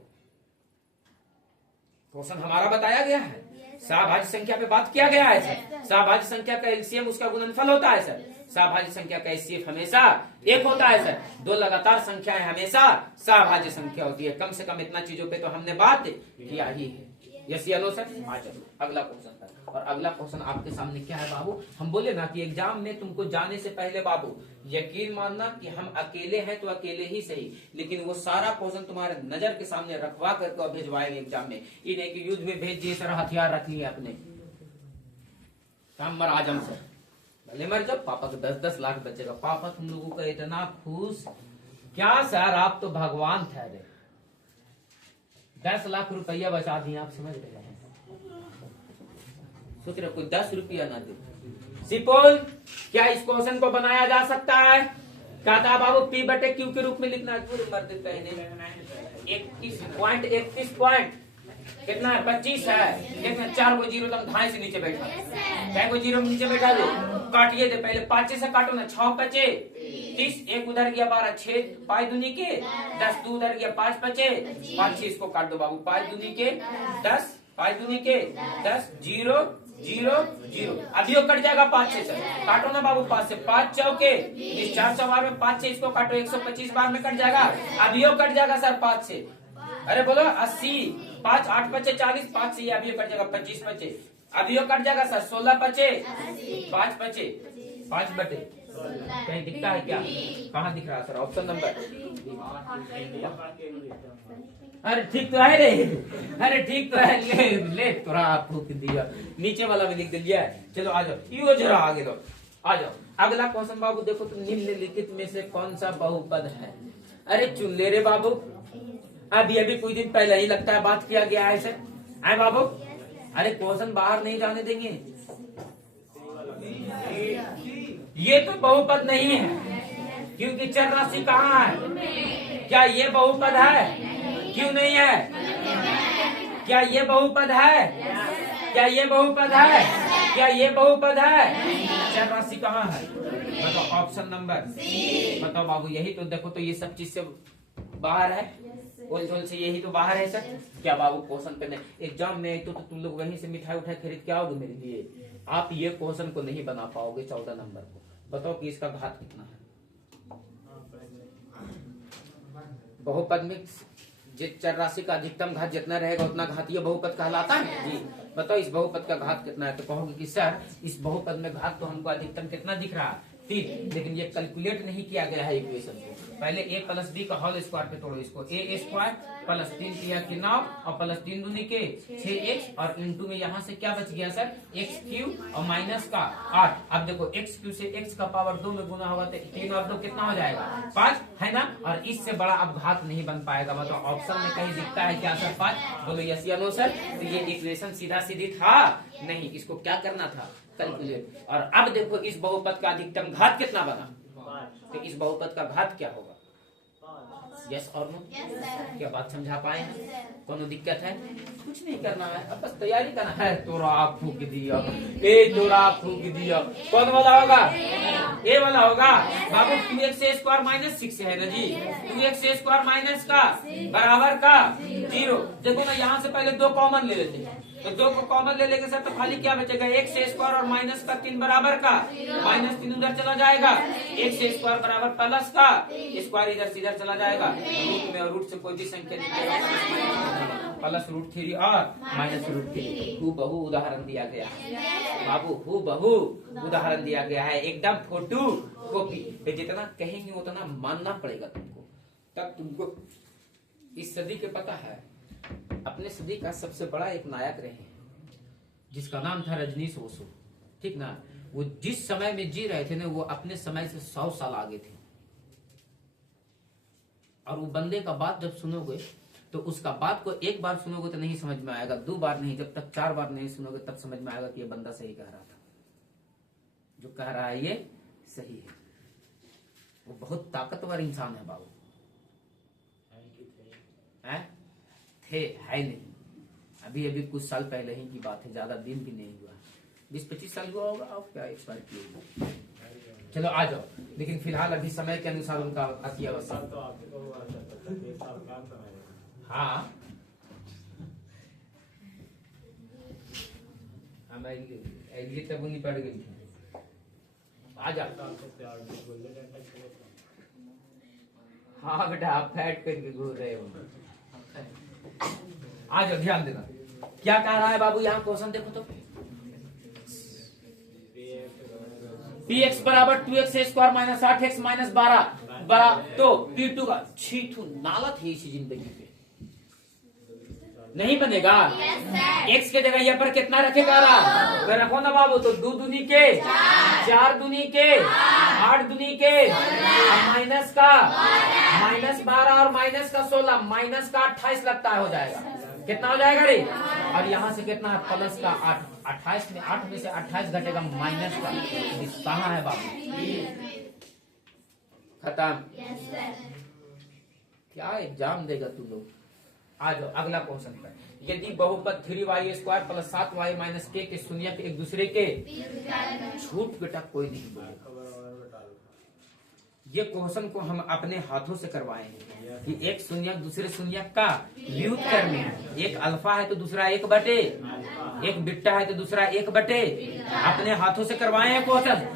क्वेश्चन हमारा बताया गया है, सहभाज्य संख्या पे बात किया गया है सर। सहभाज्य संख्या का एलसीएम उसका गुणनफल होता है सर। सहभाज्य संख्या का एचसीएफ हमेशा 1 होता है सर। दो लगातार संख्याएं हमेशा सहभाज्य संख्या होती है। कम से कम इतना चीजों पे तो हमने बात किया ही है। यस या नो सर? हाँ चलो अगला क्वेश्चन सर। और अगला क्वेश्चन आपके सामने क्या है बाबू? हम बोले ना कि एग्जाम में तुमको जाने से पहले बाबू यकीन मानना कि हम अकेले हैं तो अकेले ही सही, लेकिन वो सारा क्वेश्चन तुम्हारे नजर के सामने रखवा करके भेजवाएंगे एग्जाम में। ये नहीं कि युद्ध में भेज दिए सर, हथियार रख लिए अपने, काम मर आजम सर भले मर जाओ, पापा को 10-10 लाख बचेगा। पापा तुम लोगों का इतना खुश क्या सर, आप तो भगवान ठहरे। 10 लाख रुपया बचा दिए, आप समझ रहे हैं। सोच रहे कोई 10 रुपया ना दे। सिपोल क्या इस क्वेश्चन को बनाया जा सकता है? कहता बाबू P बटे Q के रूप में लिखना है। पूरे मर देते हैं 21 पॉइंट कितना है? 25 है। देखना 4 को जीरो तुम ढाई से नीचे बैठा, 6 को जीरो नीचे बैठा दे, काटिए दे पहले 5 से काटो ना। 6 बचे 30, 1 उधर गया 12, 6 5 दूनी के 10, 2 उधर गया 5 बचे 5 6 इसको काट दो बाबू। 5 दूनी के 10, 5 दूनी के 10, 0 0 0 अभी कट जाएगा 5 से सर। काटो ना बाबू 5 से, 5 चौके 400 बार में 5 से इसको काटो, 125 बार में कट जाएगा। अभी कट जाएगा सर 5 से। अरे बोलो 80, 5 8 बचे 40, 5 से ये अभी कट जाएगा 25 बचे। अभी कट जाएगा सर 16 बचे 5 बचे 5 बटे कहीं दिखता है क्या? कहाँ दिख रहा है सर? Option number. अरे ठीक तो है रे, अरे ठीक तो है। ले थोड़ा आप फूक दिया, नीचे वाला भी लिख दिया। चलो आ जाओ, यो जरा आगे लो, आ जाओ। अगला क्वेश्चन बाबू देखो तुम निम्नलिखित में से कौन सा बहुपद है? अरे चुन ले रे बाबू, अभी कुछ दिन पहले ही लगता है बात किया गया है सर। आए बाबू, अरे क्वेश्चन बाहर नहीं जाने देंगे। ये तो बहुपद नहीं है, क्योंकि चर राशि कहाँ है? क्या ये बहुपद है? क्यों नहीं है? क्या ये बहुपद है? क्या ये बहुपद है? क्या ये बहुपद है? चर राशि कहाँ है? बताओ ऑप्शन नंबर। बताओ बाबू, यही तो देखो तो ये सब चीज से बाहर है, झोल से यही तो बाहर है सर। क्या बाबू क्वेश्चन करने एग्जाम में तो तुम लोग वहीं से मिठाई उठाई खरीद के आओगे मेरे लिए। आप ये क्वेश्चन को नहीं बना पाओगे 14 नंबर को। बताओ कि इसका घात कितना है? बहुपद में चर राशि का अधिकतम घात जितना रहेगा उतना घातीय बहुपद कहलाता है जी। बताओ इस बहुपद का घात कितना है? तो कहोगे कि सर इस बहुपद में घात तो हमको अधिकतम कितना दिख रहा है? 3, लेकिन ये कैलकुलेट नहीं किया गया है इक्वेशन को। पहले a प्लस बी का होल स्क्वायर पे तोड़ो इसको। a स्क्वायर प्लस 3 किया कि 9 और प्लस 3 दूनी के 6x और इंटू में यहाँ से क्या बच गया सर? x क्यूब और माइनस का 8। अब देखो x क्यूब से x का पावर 2 में गुना होगा तो 3 और 2 कितना हो जाएगा? 5 है ना। और इससे बड़ा अब घात नहीं बन पाएगा। मतलब ऑप्शन में कहीं दिखता है क्या सर? 5। बोलो यस या नो सर। तो ये इक्वेशन सीधा सीधी था नहीं, इसको क्या करना था? कैलकुलेट। और अब देखो इस बहुपद का अधिकतम घात कितना बना? तो इस बहुपद का घात क्या होगा? यस और नो? क्या बात समझा पाए हैं? कोनो दिक्कत है? कुछ नहीं करना है, अब बस तैयारी करना है। तोरा फूक दिया, तोरा फूक दिया। कौन वाला होगा? ए वाला होगा बाबू। 2x स्क्वायर माइनस 6 है ना जी। 2x स्क्वायर माइनस का बराबर का 0। देखो ना यहाँ से पहले 2 कॉमन ले लेते हैं, तो 2 को कॉमन ले लेंगे सर तो खाली क्या बचेगा? x स्क्वायर और माइनस का 3 बराबर का -3 उधर चला जाएगा। x स्क्वायर बराबर प्लस का स्क्वायर इधर से इधर चला जाएगा। रूट में और रूट से कोई भी संख्या निकलेगा, प्लस √3 और -√3। हूबहू उदाहरण दिया गया है बाबू, हूबहू उदाहरण दिया गया है, एकदम फोटो कॉपी। जितना कहेंगे उतना मानना पड़ेगा तुमको, तब तुमको इस सदी के पता है। अपने सदी का सबसे बड़ा एक नायक रहे जिसका नाम था रजनीश ओशो, ठीक ना। वो जिस समय में जी रहे थे ना, वो अपने समय से 100 साल आगे थे। और वो बंदे का बात जब सुनोगे तो उसका बात को एक बार सुनोगे तो नहीं समझ में आएगा, 2 बार नहीं, जब तक 4 बार नहीं सुनोगे तब समझ में आएगा कि ये बंदा सही कह रहा था, जो कह रहा है ये सही है। वो बहुत ताकतवर इंसान है बाबू। है नहीं, अभी अभी कुछ साल पहले ही की बात है, ज्यादा दिन भी नहीं हुआ, 20-25 साल हुआ होगा। आप क्या एक्सपायर किए? चलो आ जाओ, लेकिन फिलहाल अभी समय के अनुसार उनका अति अवश्य। हाँ अगली तक नहीं पड़ गई थी। आ जा। हाँ बेटा, आप फैट करके घूर रहे हो। आ जाओ, ध्यान देना क्या कह रहा है बाबू। यहाँ क्वेश्चन देखो तो, px बराबर 2x² माइनस 8x माइनस 12 तो p2 का छीठू नाला थी इसी जिंदगी पे, नहीं बनेगा। x के जगह यहाँ पर कितना रखेगा? तो रखो ना बाबू, तो 2 दूनी के 4 दूनी के 8 दूनी के माइनस का -12 और माइनस का 16 माइनस का 28 लगता है, हो जाएगा। कितना हो जाएगा रे? और यहाँ से कितना प्लस का 8, 28 में 8 में से 28 घटेगा माइनस का। कहाँ है बाबू? खत्म। क्या एग्जाम देगा तू लोग? आ जाओ अगला क्वेश्चन पर। यदि बहुपद 3y² plus 7y minus k के शून्यक एक दूसरे के, झूठ बेटा कोई नहीं बोलेगा। ये क्वेश्चन को हम अपने हाथों से करवाए हैं कि एक शून्यक दूसरे शून्यक का व्युत्क्रम है। एक अल्फा है तो दूसरा 1/, एक बीटा है तो दूसरा 1/। अपने हाथों से करवाए हैं क्वेश्चन,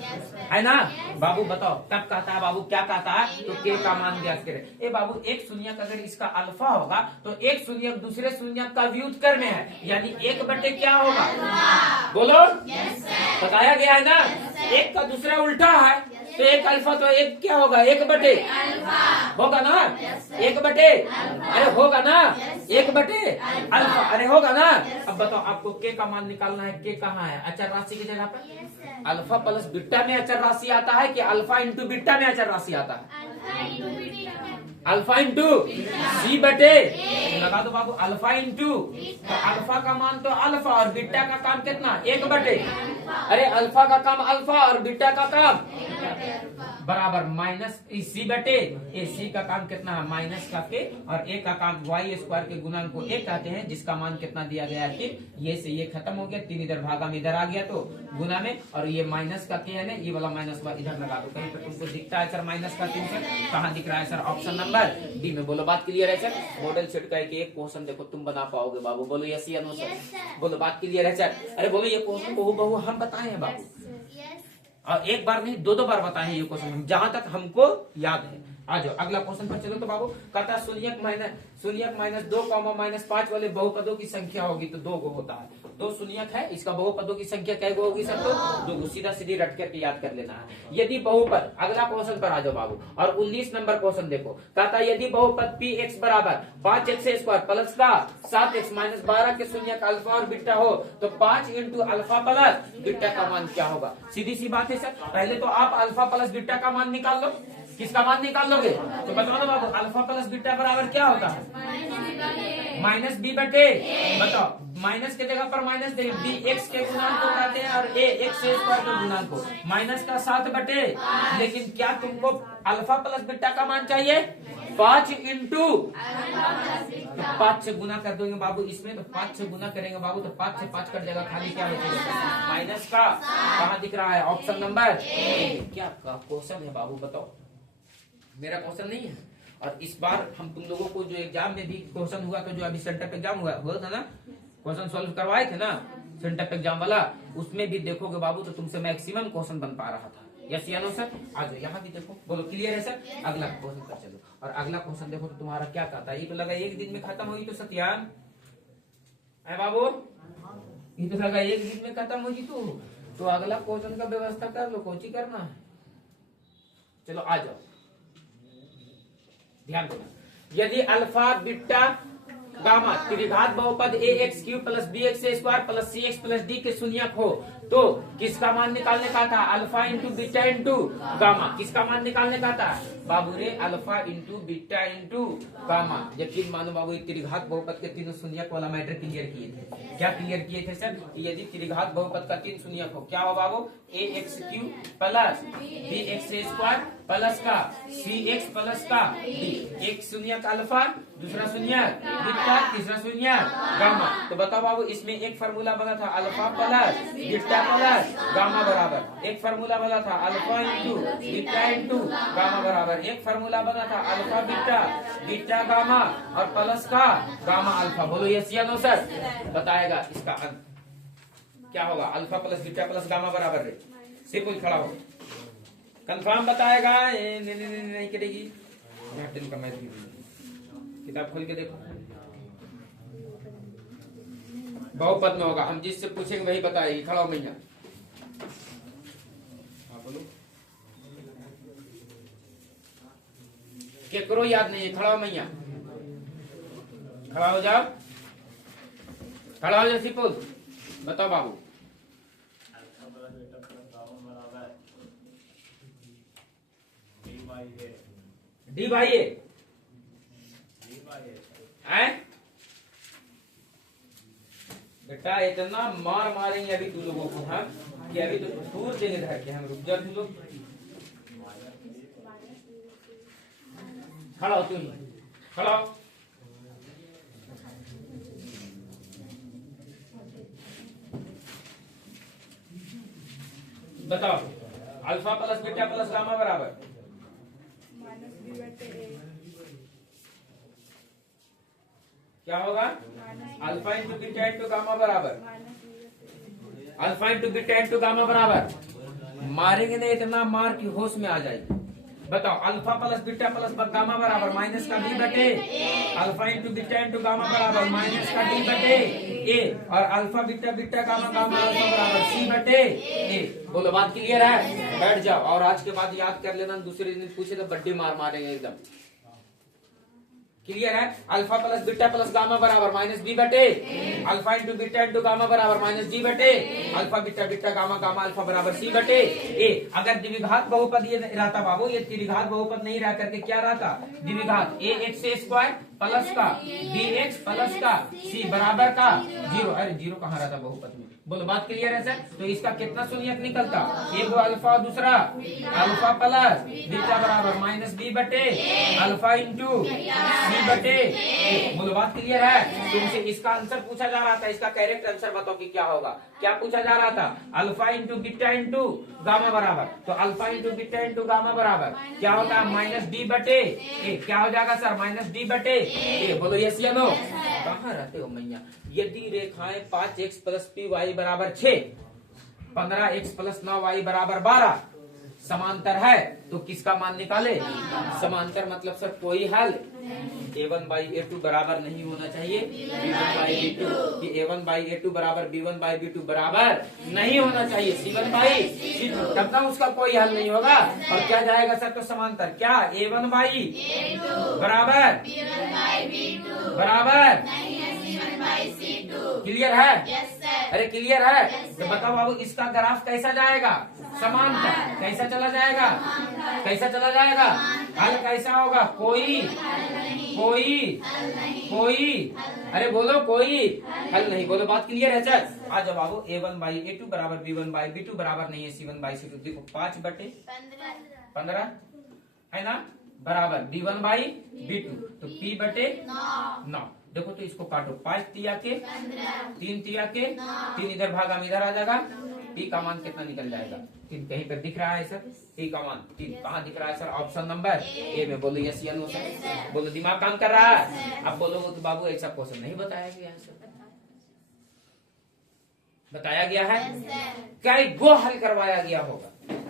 है ना बाबू? बताओ तब कहता है बाबू, क्या कहता है? तो के का मान ज्ञात करें। ए बाबू, एक शून्यक अगर इसका अल्फा होगा तो एक शून्यक दूसरे शून्यक का व्युत्क्रम है, यानी 1/, क्या होगा? बोलो, बताया गया है ना। एक का दूसरा उल्टा है तो एक अल्फा तो एक क्या होगा? 1/, होगा ना? 1/, अरे होगा ना? 1/, अल्फा, अरे होगा ना? अब बताओ, आपको के का मान निकालना है। के कहाँ है? अचर राशि की जगह पर। अल्फा प्लस बीटा में अचर राशि आता है कि अल्फा इंटू बीटा में अचर राशि आता है? अल्फा इंटू c/, लगा दो बाबू, अल्फा इंटू, तो अल्फा का मान तो अल्फा और बीटा का काम कितना? 1/। अरे अल्फा का काम अल्फा और बीटा का काम बराबर माइनस c/, c का काम कितना है? माइनस का के, और a का काम y² के गुणन को 1 कहते हैं, जिसका मान कितना दिया गया है? 3। ये से ये खत्म हो गया, 3 इधर भागा में इधर आ गया तो गुना में, और ये माइनस का के है ना, ये वाला माइनस वाला इधर लगा दो। कहीं पर तुमको दिखता है सर माइनस का 3 सर? कहाँ दिख रहा है सर? ऑप्शन नंबर डी में। बोलो बात क्लियर है सर? मॉडल सेट का एक क्वेश्चन देखो, तुम बना पाओगे बाबू? बोलो यस या नो सर? बोलो बात क्लियर है सर? अरे बोलो, ये क्वेश्चन बहु हम बताए हैं बाबू, और एक बार नहीं 2 बार बताए हैं ये क्वेश्चन, जहां तक हमको याद है। आ जाओ अगला क्वेश्चन पर चलो तो बाबू। कहता है शून्यक माइनस 2, -5 वाले बहुपदों की संख्या होगी तो 2 गो होता है। 2 शून्यक है, इसका बहुपदों की संख्या क्या होगी सर? तो 2 सीधा सीधी रट करके याद कर लेना है। यदि बहुपद, अगला क्वेश्चन पर आ जाओ बाबू, और 19 नंबर क्वेश्चन देखो। कहता है यदि बहुपद px बराबर 5x² प्लस का 7x माइनस 12 के शून्यक अल्फा और बीटा हो तो 5 इंटू अल्फा प्लस बीटा का मान क्या होगा? सीधी सी बात है सर। पहले तो आप अल्फा प्लस बीटा का मान निकाल लो। किसका मान निकाल लोगे? तो बताओ ना बाबू, अल्फा प्लस बीटा बराबर क्या होता है? -b/। बताओ, माइनस के जगह पर माइनस दे, b x के गुणांक को कहते हैं और a x² के गुणांक को, माइनस का 7/। लेकिन क्या तुमको अल्फा प्लस बीटा का मान चाहिए? 5 इंटू, तो 5 से गुना कर दोगे बाबू इसमें, तो 5 से गुना करेंगे बाबू तो 5 से 5 कट जाएगा, खाली क्या बचेगा? माइनस का। कहाँ दिख रहा है? Option number. क्या क्वेश्चन है बाबू? बताओ, मेरा क्वेश्चन नहीं है। और इस बार हम तुम लोगों को जो एग्जाम में भी क्वेश्चन हुआ तो, जो अभी सेंटर पे एग्जाम हुआ था ना, क्वेश्चन सॉल्व करवाए थे ना सेंटर पे एग्जाम वाला, उसमें भी देखोगे बाबू तो तुमसे मैक्सिमम क्वेश्चन बन पा रहा था। यस या नो सर? आ जाओ यहाँ भी देखो। बोलो क्लियर है सर? अगला क्वेश्चन पर चलो, और अगला क्वेश्चन देखो तो तुम्हारा क्या कहता है? ये तो लगा 1 दिन में खत्म होगी तो सत्यान है बाबू, ये तो लगा 1 दिन में खत्म होगी तो अगला क्वेश्चन का व्यवस्था कर लो, कोची करना है। चलो आ जाओ, ध्यान देना। यदि अल्फा बीटा गामा। त्रिघात बहुपद A x cube plus B x square plus C x plus D के शून्यक हो तो किसका मान निकालने का था? Alpha into beta into gamma. किसका मान निकालने का था बाबू रे? Alpha into beta into gamma. यकीन मानो बाबू, त्रिघात बहुपद के तीनों शून्यक वाला मैटर क्लियर किए थे। क्या क्लियर किए थे सर? यदि त्रिघात बहुपद का तीन शून्यक हो, क्या हो बाबू? A x cube plus B x square plus का सी एक्स प्लस का डी। एक शून्यक अल्फा, दूसरा शून्यक बीटा, तीसरा शून्यक गामा। तो बताओ बाबू, इसमें एक फार्मूला बना था alpha plus beta plus gamma बराबर, एक फार्मूला बना था alpha into beta into gamma बराबर, एक फार्मूला बना था अल्फा बीटा बीटा गामा और प्लस का गामा अल्फा। बोलो यस या नो सर? बताएगा इसका अंत क्या होगा? Alpha plus beta plus gamma बराबर है। सिंपल खड़ा हो, कंफर्म बताएगा। नहीं करेगी। किताब खोल के देखो, बहुपद में होगा। हम जिससे पूछेंगे वही बताएगी। खड़ा हो मैया। हाँ बोलो। केकरो याद नहीं है? खड़ा हो मैया, खड़ा हो जाओ, खड़ा हो जाओ। सिंपल बताओ बाबू। डी बाई ए बेटा, इतना मार मारेंगे अभी तू लोगों को हम कि अभी तो दूर देंगे धर के हम। रुक जा तू लोग, खड़ा हो तू ही, खड़ा हो। बताओ, alpha plus beta plus gamma बराबर क्या होगा? Alpha into beta into gamma बराबर, alpha into beta into gamma बराबर। मारेंगे नहीं इतना मार की होश में आ जाएगी। बताओ, alpha plus beta plus gamma बराबर माइनस का डी बटे alpha into beta into gamma बराबर माइनस का डी बटे ए और alpha beta beta gamma gamma alpha बराबर सी बटे ए। बोलो बात क्लियर है? बैठ जाओ और आज के बाद याद कर लेना, दूसरे दिन पूछे तो बड्डी मार मारेंगे एकदम। क्लियर है? Alpha plus beta plus gamma बराबर माइनस बी बटे alpha into beta into gamma बराबर माइनस डी बटे alpha beta beta gamma gamma alpha बराबर सी बटे ए। अगर द्विघात बहुपद ये रहता बाबू, ये त्रिघात बहुपद नहीं रह करके क्या रहता? द्विघात ए एक्स स्क्वायर प्लस का बी एक्स प्लस का सी बराबर का जीरो। अरे जीरो कहाँ रहता बहुपद में? बोलो बात क्लियर है सर? तो इसका कितना शून्यक निकलता? एक अल्फा, दूसरा अल्फा प्लस बीटा बराबर माइनस बी बटे अल्फा इंटू सी बटे ए। बोलो बात क्लियर है? तुमसे इसका आंसर पूछा जा रहा था, इसका करेक्ट आंसर बताओ कि क्या होगा। क्या पूछा जा रहा था? Alpha into beta into gamma बराबर, तो alpha into beta into gamma बराबर क्या होता है? माइनस डी बटे ए। क्या हो जाएगा सर? माइनस डी बटे ए। बोलो यस या नो? कहाँ रहते हो मैया? यदि रेखाएं 5x प्लस पी वाई बराबर 6, 15x प्लस 9 वाई बराबर 12 समांतर है तो किसका मान निकाले? समांतर मतलब सर कोई हल a1 बाई a2 बराबर नहीं होना चाहिए b1 बाई b2, कि a1 बाई a2 बराबर b1 बाई b2 बराबर नहीं होना चाहिए c1 बाई c2, तब तक उसका कोई हल नहीं होगा। और क्या जाएगा सर? तो समांतर क्या? a1 बाई बराबर बराबर क्लियर है? अरे क्लियर है? तो बताओ बाबू, इसका ग्राफ कैसा जाएगा? समांतर। कैसा चला जाएगा? कैसा चला जाएगा? हल कैसा होगा? कोई कोई कोई अरे बोलो कोई हल नहीं। बोलो बात क्लियर है सर? आ जाओ बाबू, a1 बाई a2 बराबर b1 बाई b2 बराबर नहीं है c1 बाई c2। देखो 5 बटे 15 है ना, बराबर b1 बाई b2, तो p बटे 9। देखो तो इसको काटो, 5 तिया के 3 तिया के 3 इधर भागा में इधर आ जाएगा। p का मान कितना निकल जाएगा? 3 कहीं पर दिख रहा है सर? p का मान 3 कहाँ दिख रहा है सर? ऑप्शन नंबर ए में। बोलो यस या नो सर? बोलो दिमाग काम कर रहा है? अब बोलो तो बाबू ऐसा क्वेश्चन नहीं बताया गया है सर। बताया गया है? कई गो हल करवाया गया होगा।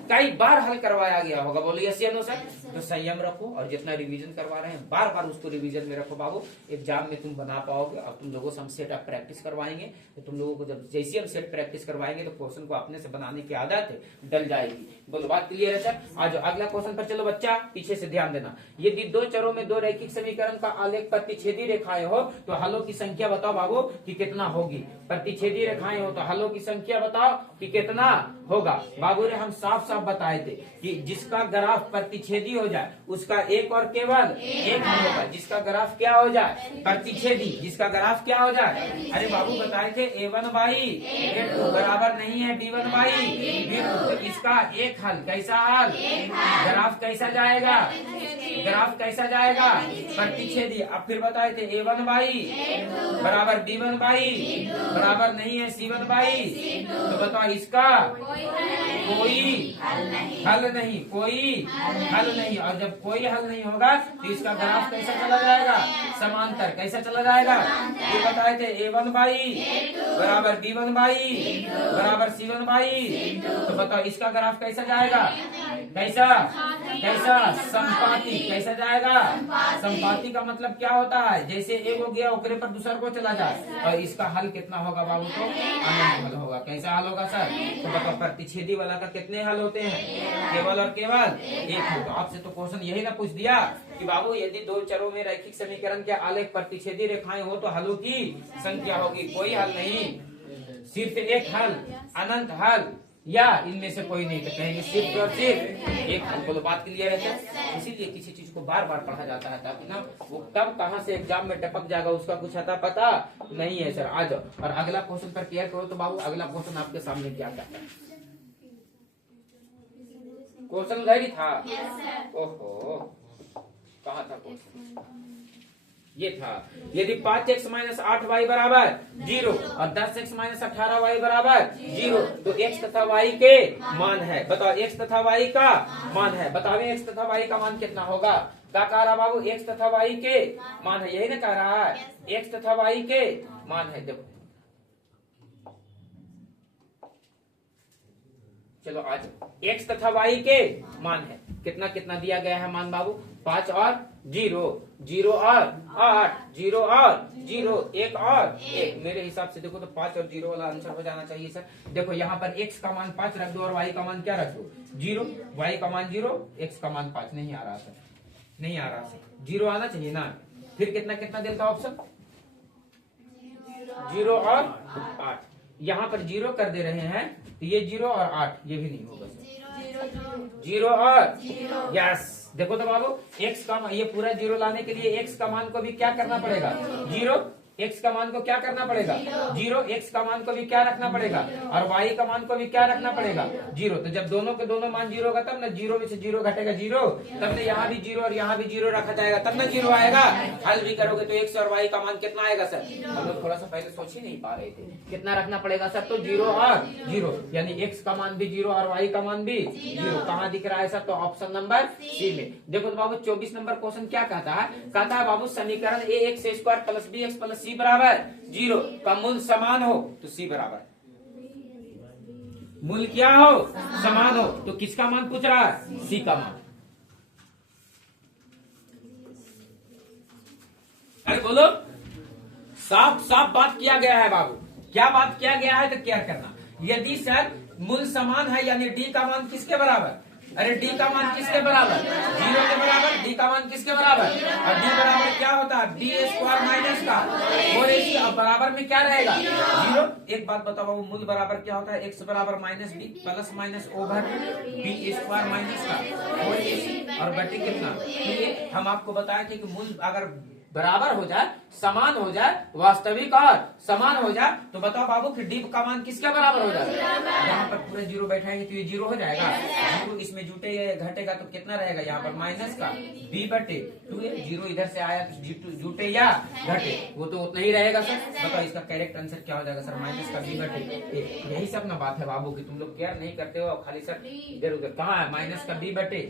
कई बार हल करवाया गया होगा, बोलो यस या नो सर। तो संयम रखो और जितना रिवीजन करवा रहे हैं बार बार उसको रिवीजन में रखो बाबू, एग्जाम में तुम बना पाओगे। अब तुम लोगों से हम सेट अप प्रैक्टिस करवाएंगे, तो तुम लोगों को जब जैसे हम सेट प्रैक्टिस करवाएंगे तो क्वेश्चन को अपने से बनाने की आदत डल जाएगी। बोलो बात क्लियर है सर। आज अगला क्वेश्चन पर चलो बच्चा, पीछे से ध्यान देना। यदि दो चरों में दो रैखिक समीकरण का आलेख प्रतिच्छेदी रेखाएं हो तो हलों की संख्या बताओ बाबू कि कितना होगी। प्रतिच्छेदी रेखाएं हो तो हलों की संख्या बताओ कि कितना होगा। बाबू रे हम साफ साफ बताए थे कि जिसका ग्राफ प्रतिच्छेदी हो जाए उसका एक और केवल एक हल होगा। जिसका ग्राफ क्या हो जाए, प्रतिच्छेदी, जिसका ग्राफ क्या हो जाए। अरे बाबू बताए थे A1 बाई A2 बराबर नहीं है D1 बाई D2। तो इसका एक हल, कैसा हल, ग्राफ कैसा जाएगा, ग्राफ कैसा जाएगा, प्रतिच्छेदी। अब फिर बताए थे A1 बाई बराबर D1 बाई बराबर नहीं है C1 बाई। तो बताओ इसका कोई हल नहीं, कोई हल नहीं। और जब कोई हल नहीं होगा तो इसका ग्राफ कैसा चला जाएगा, समांतर। कैसा चला जाएगा, ये बताए थे A1 बाई बराबर B1 बाई बराबर C1 बाई। तो बताओ इसका ग्राफ कैसा जाएगा, कैसा कैसा, संपाती। कैसा जाएगा, संपाती का मतलब क्या होता है, जैसे एक हो गया ओकरे पर दूसरा को चला जाए। और इसका हल कितना होगा बाबू, तो अनंत हल होगा। कैसा हल होगा सर, तो बताओ प्रतिच्छेदी वाला का कितने हल होते हैं, केवल और केवल एक हल। तो आपसे तो क्वेश्चन यही ना पूछ दिया कि बाबू यदि दो चरों में रैखिक समीकरण के आलेख प्रतिच्छेदी रेखाएं हो तो हलों की संख्या होगी। कोई हल नहीं, सिर्फ एक हल, अनंत हल, या इनमें से कोई नहीं। तो कहेंगे सिर्फ और सिर्फ एक हल। बोलो बात क्लियर है सर। इसीलिए किसी चीज को बार बार पढ़ा जाता है ताकि ना वो कब कहां से एग्जाम में टपक जाएगा उसका कुछ अता पता नहीं है सर। आ जाओ और अगला क्वेश्चन पर क्लियर करो। तो बाबू अगला क्वेश्चन आपके सामने क्या कहता है, क्वेश्चन उधर ही था। ओहो कहा था क्वेश्चन, ये था। यदि 5x माइनस 8y बराबर 0 और 10x माइनस 18y बराबर 0 तो x तथा y के मान है। बताओ x तथा y का मान है। बताओ x तथा y का मान कितना होगा। क्या कह रहा बाबू, x तथा y के मान है, यही ना कह रहा है, x तथा y के मान है। देखो चलो आज x तथा y के मान है। कितना कितना दिया गया है मान बाबू, 5 और 0, 0 और 8, 0 और 0, 1 और 1। मेरे हिसाब से देखो तो 5 और 0 वाला आंसर हो जाना चाहिए सर। देखो यहाँ पर x का मान 5 रख दो और y का मान क्या रख दो, 0। y का मान 0, x का मान 5। नहीं आ रहा सर, नहीं आ रहा सर, 0 आना चाहिए ना। फिर कितना कितना देता ऑप्शन, 0 और 8। यहाँ पर 0 कर दे रहे हैं तो ये 0 और 8 ये भी नहीं होगा सर। 0 और यस। देखो तो बाबू x का ये पूरा 0 लाने के लिए x का मान को भी क्या करना पड़ेगा, 0। x का मान को क्या करना पड़ेगा, 0। x का मान को भी क्या रखना पड़ेगा और y का मान को भी क्या रखना पड़ेगा, 0। तो जब दोनों के दोनों मान 0 होगा तब ना 0 में से 0 घटेगा 0, तब ना यहाँ भी 0 और यहाँ भी 0 रखा जाएगा तब ना 0 आएगा। हल भी करोगे तो x और y का मान कितना आएगा सर। हम लोग थोड़ा सा पहले सोच ही नहीं पा रहे थे कितना रखना पड़ेगा सर। तो 0 और 0 यानी x का मान भी 0 और y का मान भी 0। कहाँ दिख रहा है सर, तो ऑप्शन नंबर सी में। देखो तो बाबू 24 नंबर क्वेश्चन क्या कहता है, कहता है बाबू समीकरण ax² plus bx plus c बराबर 0 का मूल समान हो तो c बराबर, मूल क्या हो, समान हो। तो किसका मान पूछ रहा है, c का मान। अरे बोलो, साफ साफ बात किया गया है बाबू। क्या बात किया गया है तो क्या करना। यदि सर मूल समान है यानी d का मान किसके बराबर, अरे d का मान किसके बराबर, 0 के बराबर। d का मान किसके बराबर, और d बराबर क्या होता है, b² माइनस का 4ac। अब बराबर में क्या रहेगा, 0। एक बात बताओ बाबू, मूल बराबर क्या होता है, x बराबर minus b plus minus over b² minus का 4ac और बटे कितना। तो ये हम आपको बताए थे कि मूल अगर बराबर हो जाए, समान हो जाए, वास्तविक और समान हो जाए तो बताओ बाबू कि डी का मान किसके बराबर हो जाएगा। यहाँ पर पूरे 0 बैठाएंगे तो ये 0 हो जाएगा। 0 इसमें जुटे घटेगा तो कितना रहेगा, यहाँ पर माइनस का b बटे 2। 0 इधर से आया तो जुटे या घटे वो तो उतना ही रहेगा सर। बताओ इसका करेक्ट आंसर क्या हो जाएगा सर, माइनस का b बटे 1। यही सब ना बात है बाबू की तुम लोग केयर नहीं करते हो, खाली सर इधर उधर। कहाँ है माइनस का b बटे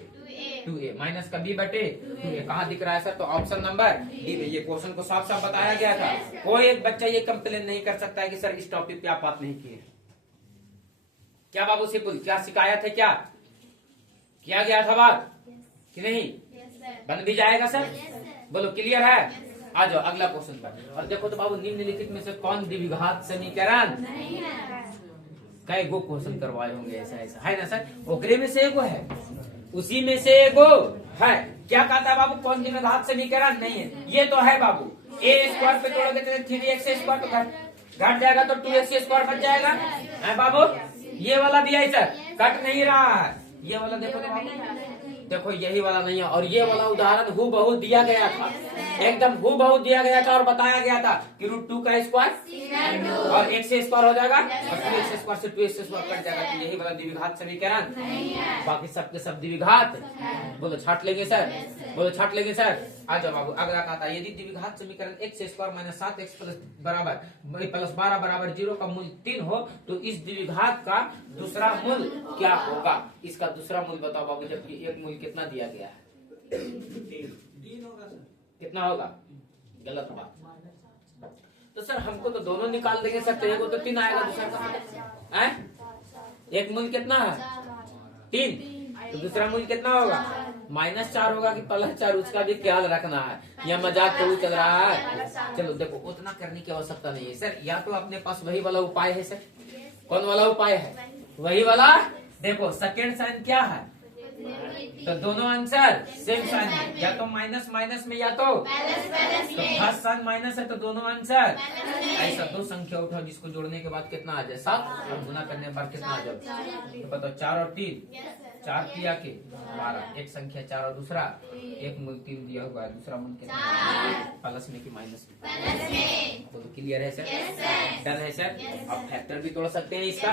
2a, माइनस का b बटे 2a कहाँ दिख रहा है सर, तो ऑप्शन नंबर डी में। ये क्वेश्चन को साफ साफ बताया गया था। कोई एक बच्चा ये कंप्लेन नहीं कर सकता है कि सर इस टॉपिक पे आप बात नहीं किए। क्या बाबू सिपुल, क्या शिकायत है क्या, किया गया था बात कि नहीं? बन भी जाएगा सर? बोलो क्लियर है? आ जाओ अगला क्वेश्चन पर। और देखो तो बाबू निम्नलिखित में से कौन द्विघात समीकरण? कई गो क्वेश्चन करवाए होंगे ऐसा ऐसा, है ना सर? ओकरे में से एगो है, उसी में से एगो है। क्या कहता है बाबू? कौन द्विघात समीकरण? नहीं है, ये तो है बाबू। ए स्क्वायर पे तोड़ोगे तो 3x स्क्वायर तो घट जाएगा, तो 2x स्क्वायर बच जाएगा, है बाबू? ये वाला भी है सर, कट नहीं रहा है। ये वाला देखो तो बाबू, देखो यही वाला नहीं है। और ये वाला उदाहरण हूबहू दिया गया था, एकदम हूबहू दिया गया था और बताया गया था कि √2 का स्क्वायर और x स्क्वायर हो जाएगा और 2x स्क्वायर से 2x स्क्वायर कट जाएगा। तो यही वाला द्विघात समीकरण। बाकी सबके सब द्विघात। बोलो छाट लेंगे सर? बोलो छाट लेंगे सर? आ जाओ बाबू अगला कहता है यदि द्विघात समीकरण x square minus 7x plus 12 बराबर 0 का मूल 3 हो तो इस द्विघात का दूसरा मूल क्या होगा? इसका दूसरा मूल बताओ बाबू, जबकि एक मूल कितना दिया गया है? 3 होगा सर। कितना होगा? गलत बात। तो सर हमको तो दोनों निकाल देंगे सर, तो एगो तो 3 आएगा, दूसरा का है? एक मूल कितना है? 3, तो दूसरा मूल कितना होगा? -4 होगा कि +4? उसका भी ख्याल रखना है, यह मजाक तो चल रहा है। चलो देखो उतना करने की आवश्यकता नहीं है सर, या तो अपने पास वही वाला उपाय है सर। कौन वाला उपाय है? वही वाला। देखो सेकेंड साइन क्या है? तो दोनों आंसर सेम साइन है, या तो माइनस माइनस में या तो फर्स्ट साइन माइनस है, तो दोनों आंसर ऐसा। दो संख्या उठाओ जिसको जोड़ने के बाद कितना आ जाए 7 और गुना करने के बाद कितना आ जाए? तो बताओ 4 और 3, 4 किया के 12, एक संख्या 4 और दूसरा एक मूल 3 दिया हुआ है, दूसरा मूल कितना? प्लस में कि माइनस में? तो क्लियर है सर? डन है सर? अब फैक्टर भी तोड़ सकते हैं इसका,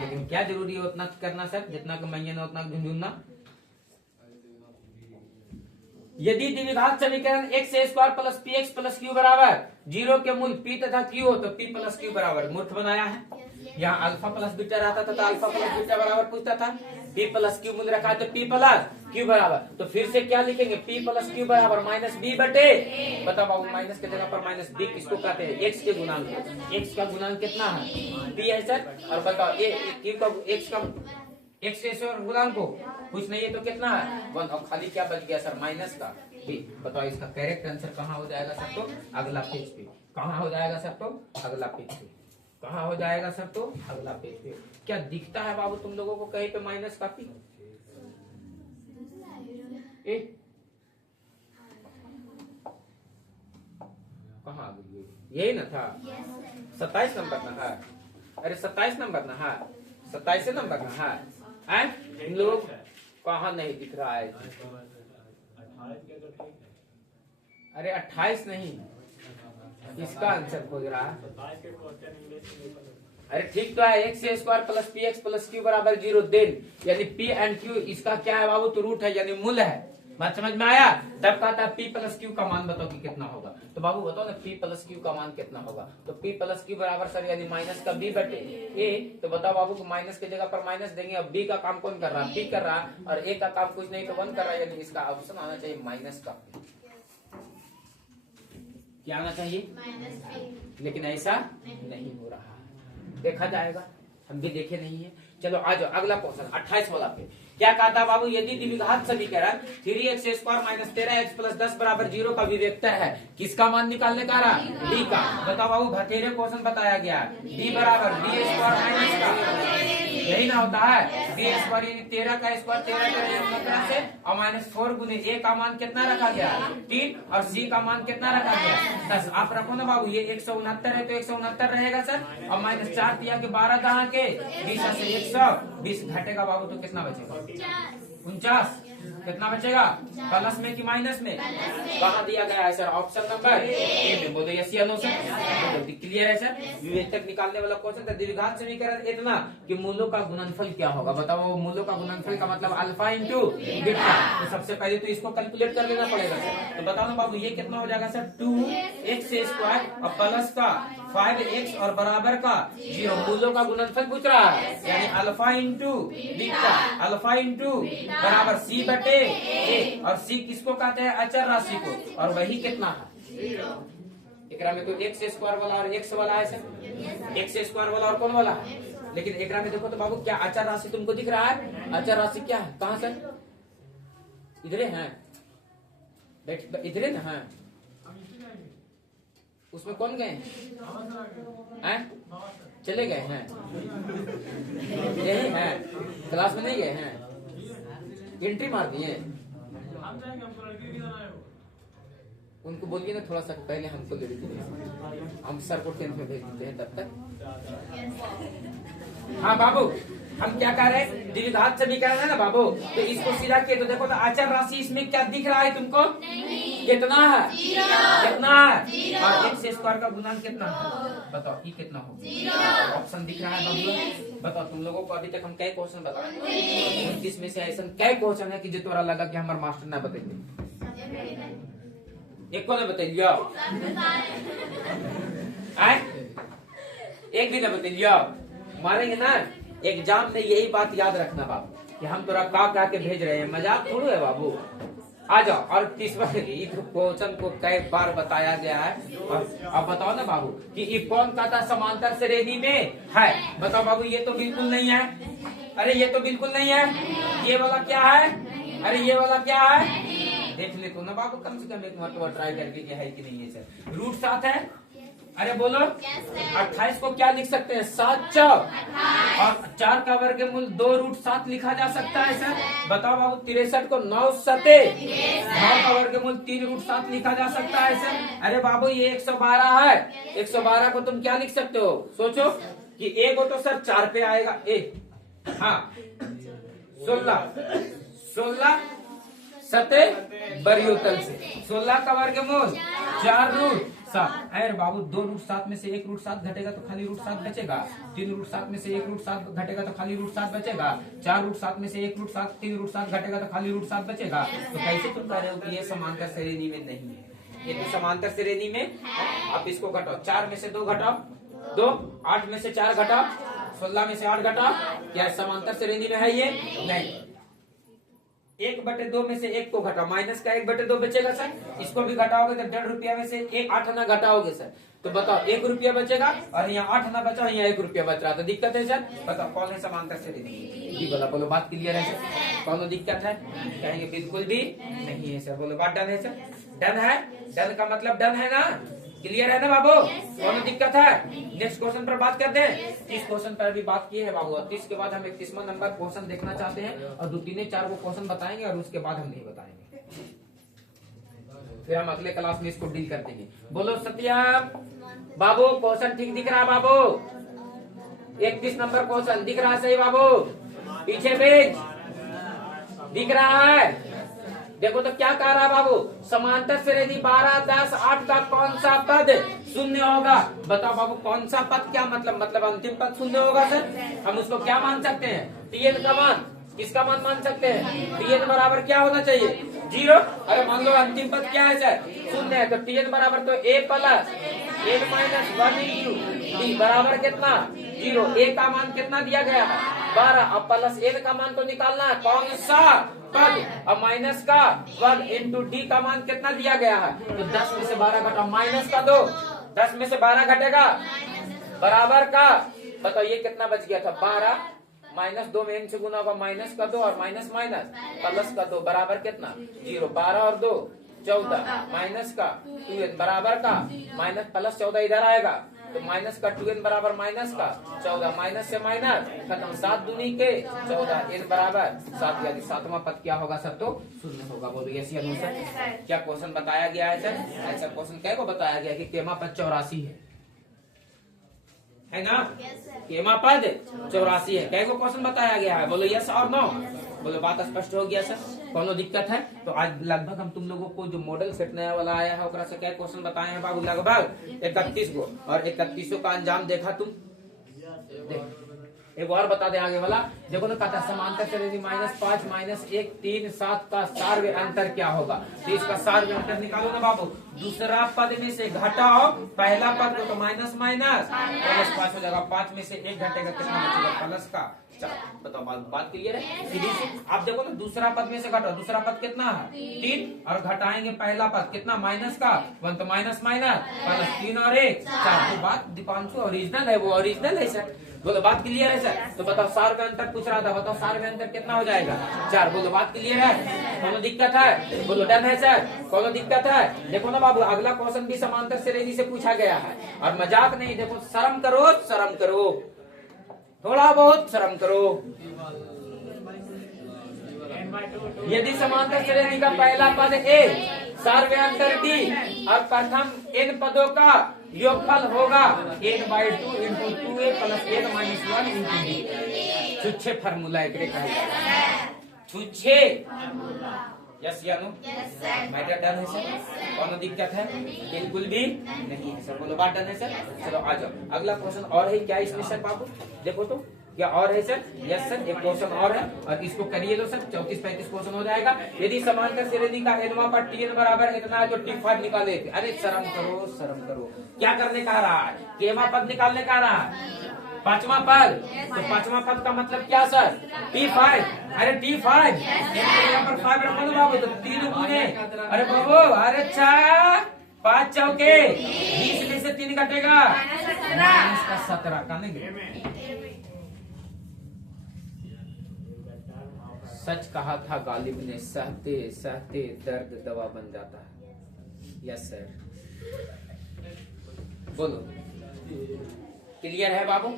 लेकिन क्या जरूरी है उतना करना सर, जितना कमाइए ना उतना झुंझुनना। यदि द्विघात समीकरण x square plus px plus q बराबर 0 के मूल p तथा q हो तो p प्लस q बराबर मूर्ख बनाया है। यहाँ अल्फा प्लस बीटा रहता था तो अल्फा प्लस बीटा बराबर पूछता था, p प्लस q मूल रखा है तो p प्लस q बराबर। तो फिर से क्या लिखेंगे? p प्लस q बराबर -b बटे, बताओ बाबू माइनस के जगह पर -b किसको कहते हैं? x के गुणांक को। x का गुणांक कितना है? p है सर। और बताओ q का x से और गुणांक को कुछ नहीं है तो कितना है? 1। और खाली क्या बच गया सर? माइनस का b। बताओ इसका करेक्ट आंसर कहाँ हो जाएगा सर? तो अगला पेज पे। कहाँ हो जाएगा सर? तो अगला पेज पे। कहाँ हो जाएगा सर? तो अगला पेज पे। क्या दिखता है बाबू तुम लोगों को कहीं पे माइनस का p? कहाँ आ गई? यही ना था? 27 नंबर ना है? अरे 27 नंबर ना है? 27 नंबर ना है? इन लोग कहाँ नहीं दिख रहा है? अरे 28 नहीं, इसका आंसर खोज रहा है। अरे ठीक तो है, x square plus px plus q बराबर 0 देन, यानी p एंड q इसका क्या है बाबू? तो रूट है यानी मूल है। बात समझ में आया? तब कहता है p प्लस q का मान बताओ कि कितना होगा। तो बाबू बताओ ना p प्लस q का मान कितना होगा? तो p प्लस q बराबर सर यानी माइनस का b बटे a। तो बताओ बाबू को माइनस की जगह पर माइनस देंगे। अब b का काम कौन कर रहा है? p कर रहा है, और a का काम कुछ नहीं तो 1 कर रहा है, यानी इसका ऑप्शन आना चाहिए माइनस का। क्या आना चाहिए? लेकिन ऐसा नहीं हो रहा है, देखा जाएगा, हम भी देखे नहीं है। चलो आ जाओ अगला क्वेश्चन 28 वाला पे। क्या कहता बाबू? यदि द्विघात समीकरण 3x square minus 13x plus 10 बराबर 0 का विवेक्तर है, किसका मान निकालने का रहा? d का। बताओ बाबू भतेरे क्वेश्चन बताया गया, d बराबर d स्क्वायर माइनस का, यही ना होता है? d स्क्वायर यानी 13 का स्क्वायर 13 से और -4 गुने a का मान कितना रखा गया? 3, और c का मान कितना रखा गया? 10। आप रखो ना बाबू, ये 169 है तो 169 रहेगा सर, और -4 दिया के 12 कहाँ के 20 से 120 घटेगा बाबू, तो कितना बचेगा? 49। कितना बचेगा? प्लस में कि माइनस में? कहाँ दिया गया है सर? ऑप्शन नंबर ए में। बोलो यस या नो सर? क्लियर है सर? विवेचक निकालने वाला क्वेश्चन था। द्विघात समीकरण इतना कि मूलों का गुणनफल क्या होगा? बताओ मूलों का गुणनफल का मतलब अल्फा इंटू बीटा। तो सबसे पहले तो इसको कैलकुलेट कर लेना पड़ेगा सर। तो बताओ ना बाबू ये कितना हो जाएगा सर? 2x स्क्वायर और प्लस का 5x और बराबर का 0। मूलों का गुणनफल पूछ रहा है, यानी alpha into beta, alpha into बराबर c बटे a, और c किसको कहते हैं? अचर राशि को, और वही कितना है? एकरा में तो x स्क्वायर वाला और x वाला है सर, x स्क्वायर वाला और कौन वाला है? लेकिन एकरा में देखो तो बाबू क्या अचर राशि तुमको दिख रहा है? अचर राशि क्या है? कहाँ सर? इधर हैं, इधर ना है। उसमें कौन गए हैं? चले गए हैं, यही है, क्लास में नहीं गए हैं, एंट्री मार दिए। उनको बोलिए ना थोड़ा सा पहले हमको ले लीजिए, हम सर को 10th में भेज देते हैं तब तक। हाँ बाबू, हम क्या कर रहे हैं, द्विघात से भी कर रहे हैं ना बाबू, तो इसको सीधा किए तो देखो तो अचर राशि इसमें क्या दिख रहा है तुमको? कितना है? कितना है? और x स्क्वायर का गुणांक कितना है? बताओ ये कितना होगा? ऑप्शन दिख रहा है बाबू, बताओ तुम लोगों को अभी तक हम कई क्वेश्चन बताए, 29 में से ऐसा कई क्वेश्चन है कि जो तोरा लगा कि हमारे मास्टर ना बताइए, एक को ना बताइए, एक भी ना बताइए, मारेंगे ना। एग्जाम में यही बात याद रखना बाबू कि हम तोरा का के भेज रहे हैं, मजाक थोड़ा है बाबू। आ जाओ, और तीसरा क्वेश्चन को कई बार बताया गया है, और अब बताओ ना बाबू कि ये कौन कहता समांतर श्रेणी में है? बताओ बाबू, ये तो बिल्कुल नहीं है, अरे ये तो बिल्कुल नहीं है, ये वाला क्या है, अरे ये वाला क्या है, देख ले तो ना बाबू, कम से कम एक मरतबा ट्राई करके क्या है कि नहीं है सर। रूट 7 है, अरे बोलो 28 को क्या लिख सकते हैं? 7 चौक, और 4 का वर्गमूल 2 रूट 7 लिखा जा सकता है सर। बताओ बाबू 63 को 9 सते 9 का वर्गमूल 3 रूट 7 लिखा जा सकता है सर। अरे बाबू ये 112 है, 112 को तुम क्या लिख सकते हो? सोचो कि एक हो तो सर 4 पे आएगा, हाँ 16 सते बरियोतल से 16 का वर्गमूल 4 रूट 7। अरे बाबू 2 रूट 7 में से 1 रूट 7 घटेगा तो खाली रूट 7 बचेगा, 3 रूट 7 में से 1 रूट 7 घटेगा तो खाली रूट 7 बचेगा, 4 रूट 7 में से 1 रूट 7 3 रूट 7 घटेगा तो खाली रूट 7 बचेगा। तो कैसे तुम कह रहे हो कि ये समांतर श्रेणी में नहीं है? ये तो समांतर श्रेणी में। आप इसको घटाओ, 4 में से 2 घटाओ 2, 8 में से 4 घटाओ, 16 में से 8 घटाओ, क्या समांतर श्रेणी में है? ये नहीं। 1/2 में से 1 को घटाओ, माइनस का 1/2 बचेगा सर, इसको भी घटाओगे तो 1.5 रुपया में से 8 आना घटाओगे सर, तो बताओ 1 रुपया बचेगा, और यहाँ 8 आना बचा, यहाँ 1 रुपया बच रहा, तो दिक्कत है सर। बताओ कौन है समांतर श्रेणी? बोला, बोलो बात क्लियर है सर, कौन दिक्कत है? कहेंगे बिल्कुल भी नहीं है सर। बोलो बात डन है सर, डन है, डन का मतलब डन है ना, क्लियर है ना बाबू, कौन दिक्कत है? नेक्स्ट क्वेश्चन पर बात करते हैं। 30 क्वेश्चन पर भी बात किए है बाबू, और 30 के बाद हम 31वां नंबर क्वेश्चन देखना चाहते हैं, और 2-3-4 को क्वेश्चन बताएंगे, और उसके बाद हम नहीं बताएंगे, फिर हम अगले क्लास में इसको डील करते हैं। बोलो सत्यम बाबू, क्वेश्चन ठीक दिख रहा है बाबू? 31 नंबर क्वेश्चन दिख रहा है सही बाबू? पीछे पेज दिख रहा है? देखो तो क्या कह रहा है बाबू, समांतर श्रेणी 12, 10, 8 का कौन सा पद शून्य होगा? बताओ बाबू कौन सा पद, क्या मतलब अंतिम पद शून्य होगा सर। हम उसको क्या मान सकते हैं? Tn का मान, किसका मान सकते हैं? Tn बराबर क्या होना चाहिए? 0। अरे मान लो अंतिम पद क्या है सर? शून्य है, तो Tn बराबर तो a plus n minus 1 into d बराबर कितना? 0। a का मान कितना दिया गया है? 12। अब प्लस n का मान तो निकालना है, कौन सा पद? अब माइनस का 1 इंटू डी का मान कितना दिया गया है? तो 10 में से 12 घटाओ, माइनस का 2, 10 में से 12 घटेगा बराबर का, बताओ ये कितना बच गया था? 12 माइनस 2 में n से गुना होगा, माइनस का 2 और माइनस प्लस का 2 बराबर कितना? 0। 12 और 2 14, माइनस का 2n बराबर का माइनस प्लस 14 इधर आएगा, तो माइनस का 2n बराबर माइनस का 14, माइनस से माइनस खत्म, 7 दूनी के 14, n बराबर 7, यानी 7वां पद क्या होगा सर? तो शून्य होगा। बोलो यस या नो सर? क्या क्वेश्चन बताया गया है सर? ऐसा क्वेश्चन क्या को बताया गया कि केमा पद 84 है ना? केमा पद 84 है, क्या को क्वेश्चन बताया गया है? बोलो यस और नो? बोलो बात स्पष्ट हो गया सर, कोनो दिक्कत है? तो आज लगभग हम तुम लोगों को जो मॉडल सेट नया वाला आया है ओकरा से क्या क्वेश्चन बताए हैं बाबू? लगभग 31 को, और 31 का अंजाम देखा तुम? एक और बता दे आगे वाला, देखो ना कहता समांतर श्रेणी -5 -1 3 7 का सार्व अंतर क्या होगा? तो इसका सार्व अंतर निकालो ना बाबू। दूसरा पद में से घटाओ पहला पद को, तो माइनस 5 हो जाएगा, 5 में से 1 घटेगा, कितना बचेगा? प्लस का 4। बताओ बात क्लियर है? सीधी सी। आप देखो ना दूसरा पद में से घटा, दूसरा पद कितना है 3 और घटाएंगे पहला पद कितना माइनस का 1 तो माइनस माइनस प्लस 3 और 1 4। तो बात दीपांशु ओरिजिनल है, वो ओरिजिनल है सर। बोलो बात क्लियर है सर? तो बताओ सार में अंतर पूछ रहा था, बताओ सार में अंतर कितना हो जाएगा 4। बोलो बात क्लियर है? कोनो दिक्कत है? बोलो डन है सर? कोनो दिक्कत है? देखो ना बाबू अगला क्वेश्चन भी समांतर श्रेणी से पूछा गया है और मजाक नहीं। देखो शर्म करो, शर्म करो, थोड़ा बहुत शर्म करो। यदि समांतर श्रेणी का पहला पद ए सार्वयांतर डी और प्रथम n पदों का योगफल होगा n/2 into 2a plus n-1 into D. छुच्छे फार्मूला एक छुच्छे। यस या नो? मैटर डन है सर? कौन दिक्कत है? बिल्कुल भी नहीं है सर। बोलो बात डन है सर? चलो आ जाओ अगला क्वेश्चन और है क्या इसमें सर बाबू? देखो तो क्या और है सर? यस सर एक क्वेश्चन और है और इसको करिए लो सर। 34-35 क्वेश्चन हो जाएगा। यदि समांतर श्रेणी का एनवा पर tn बराबर इतना है तो t5 निकाले। अरे शर्म करो, शर्म करो। क्या करने का रहा है? केवा पद निकालने का रहा है, पांचवा पद। तो पांचवा पद का मतलब क्या सर? T5। अरे T5 यहाँ पर 5 रखो ना बाबू, तो 3 गुने। अरे बाबू अरे 5 चौके 20 में से 3 कटेगा 17 का नहीं। सच कहा था गालिब ने, सहते सहते दर्द दवा बन जाता है। Yes sir. बोलो क्लियर है बाबू?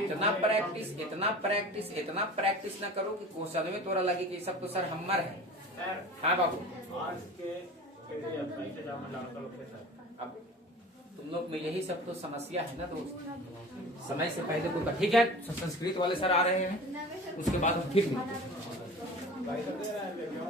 इतना प्रैक्टिस, इतना प्रैक्टिस, इतना प्रैक्टिस ना करो कि क्वेश्चन में तोरा लगे कि सब तो सर हमर है। हाँ बाबू अब तुम लोग में यही सब तो समस्या है ना दोस्त। समय से पहले कोई ठीक है संस्कृत वाले सर आ रहे हैं, उसके बाद हम ठीक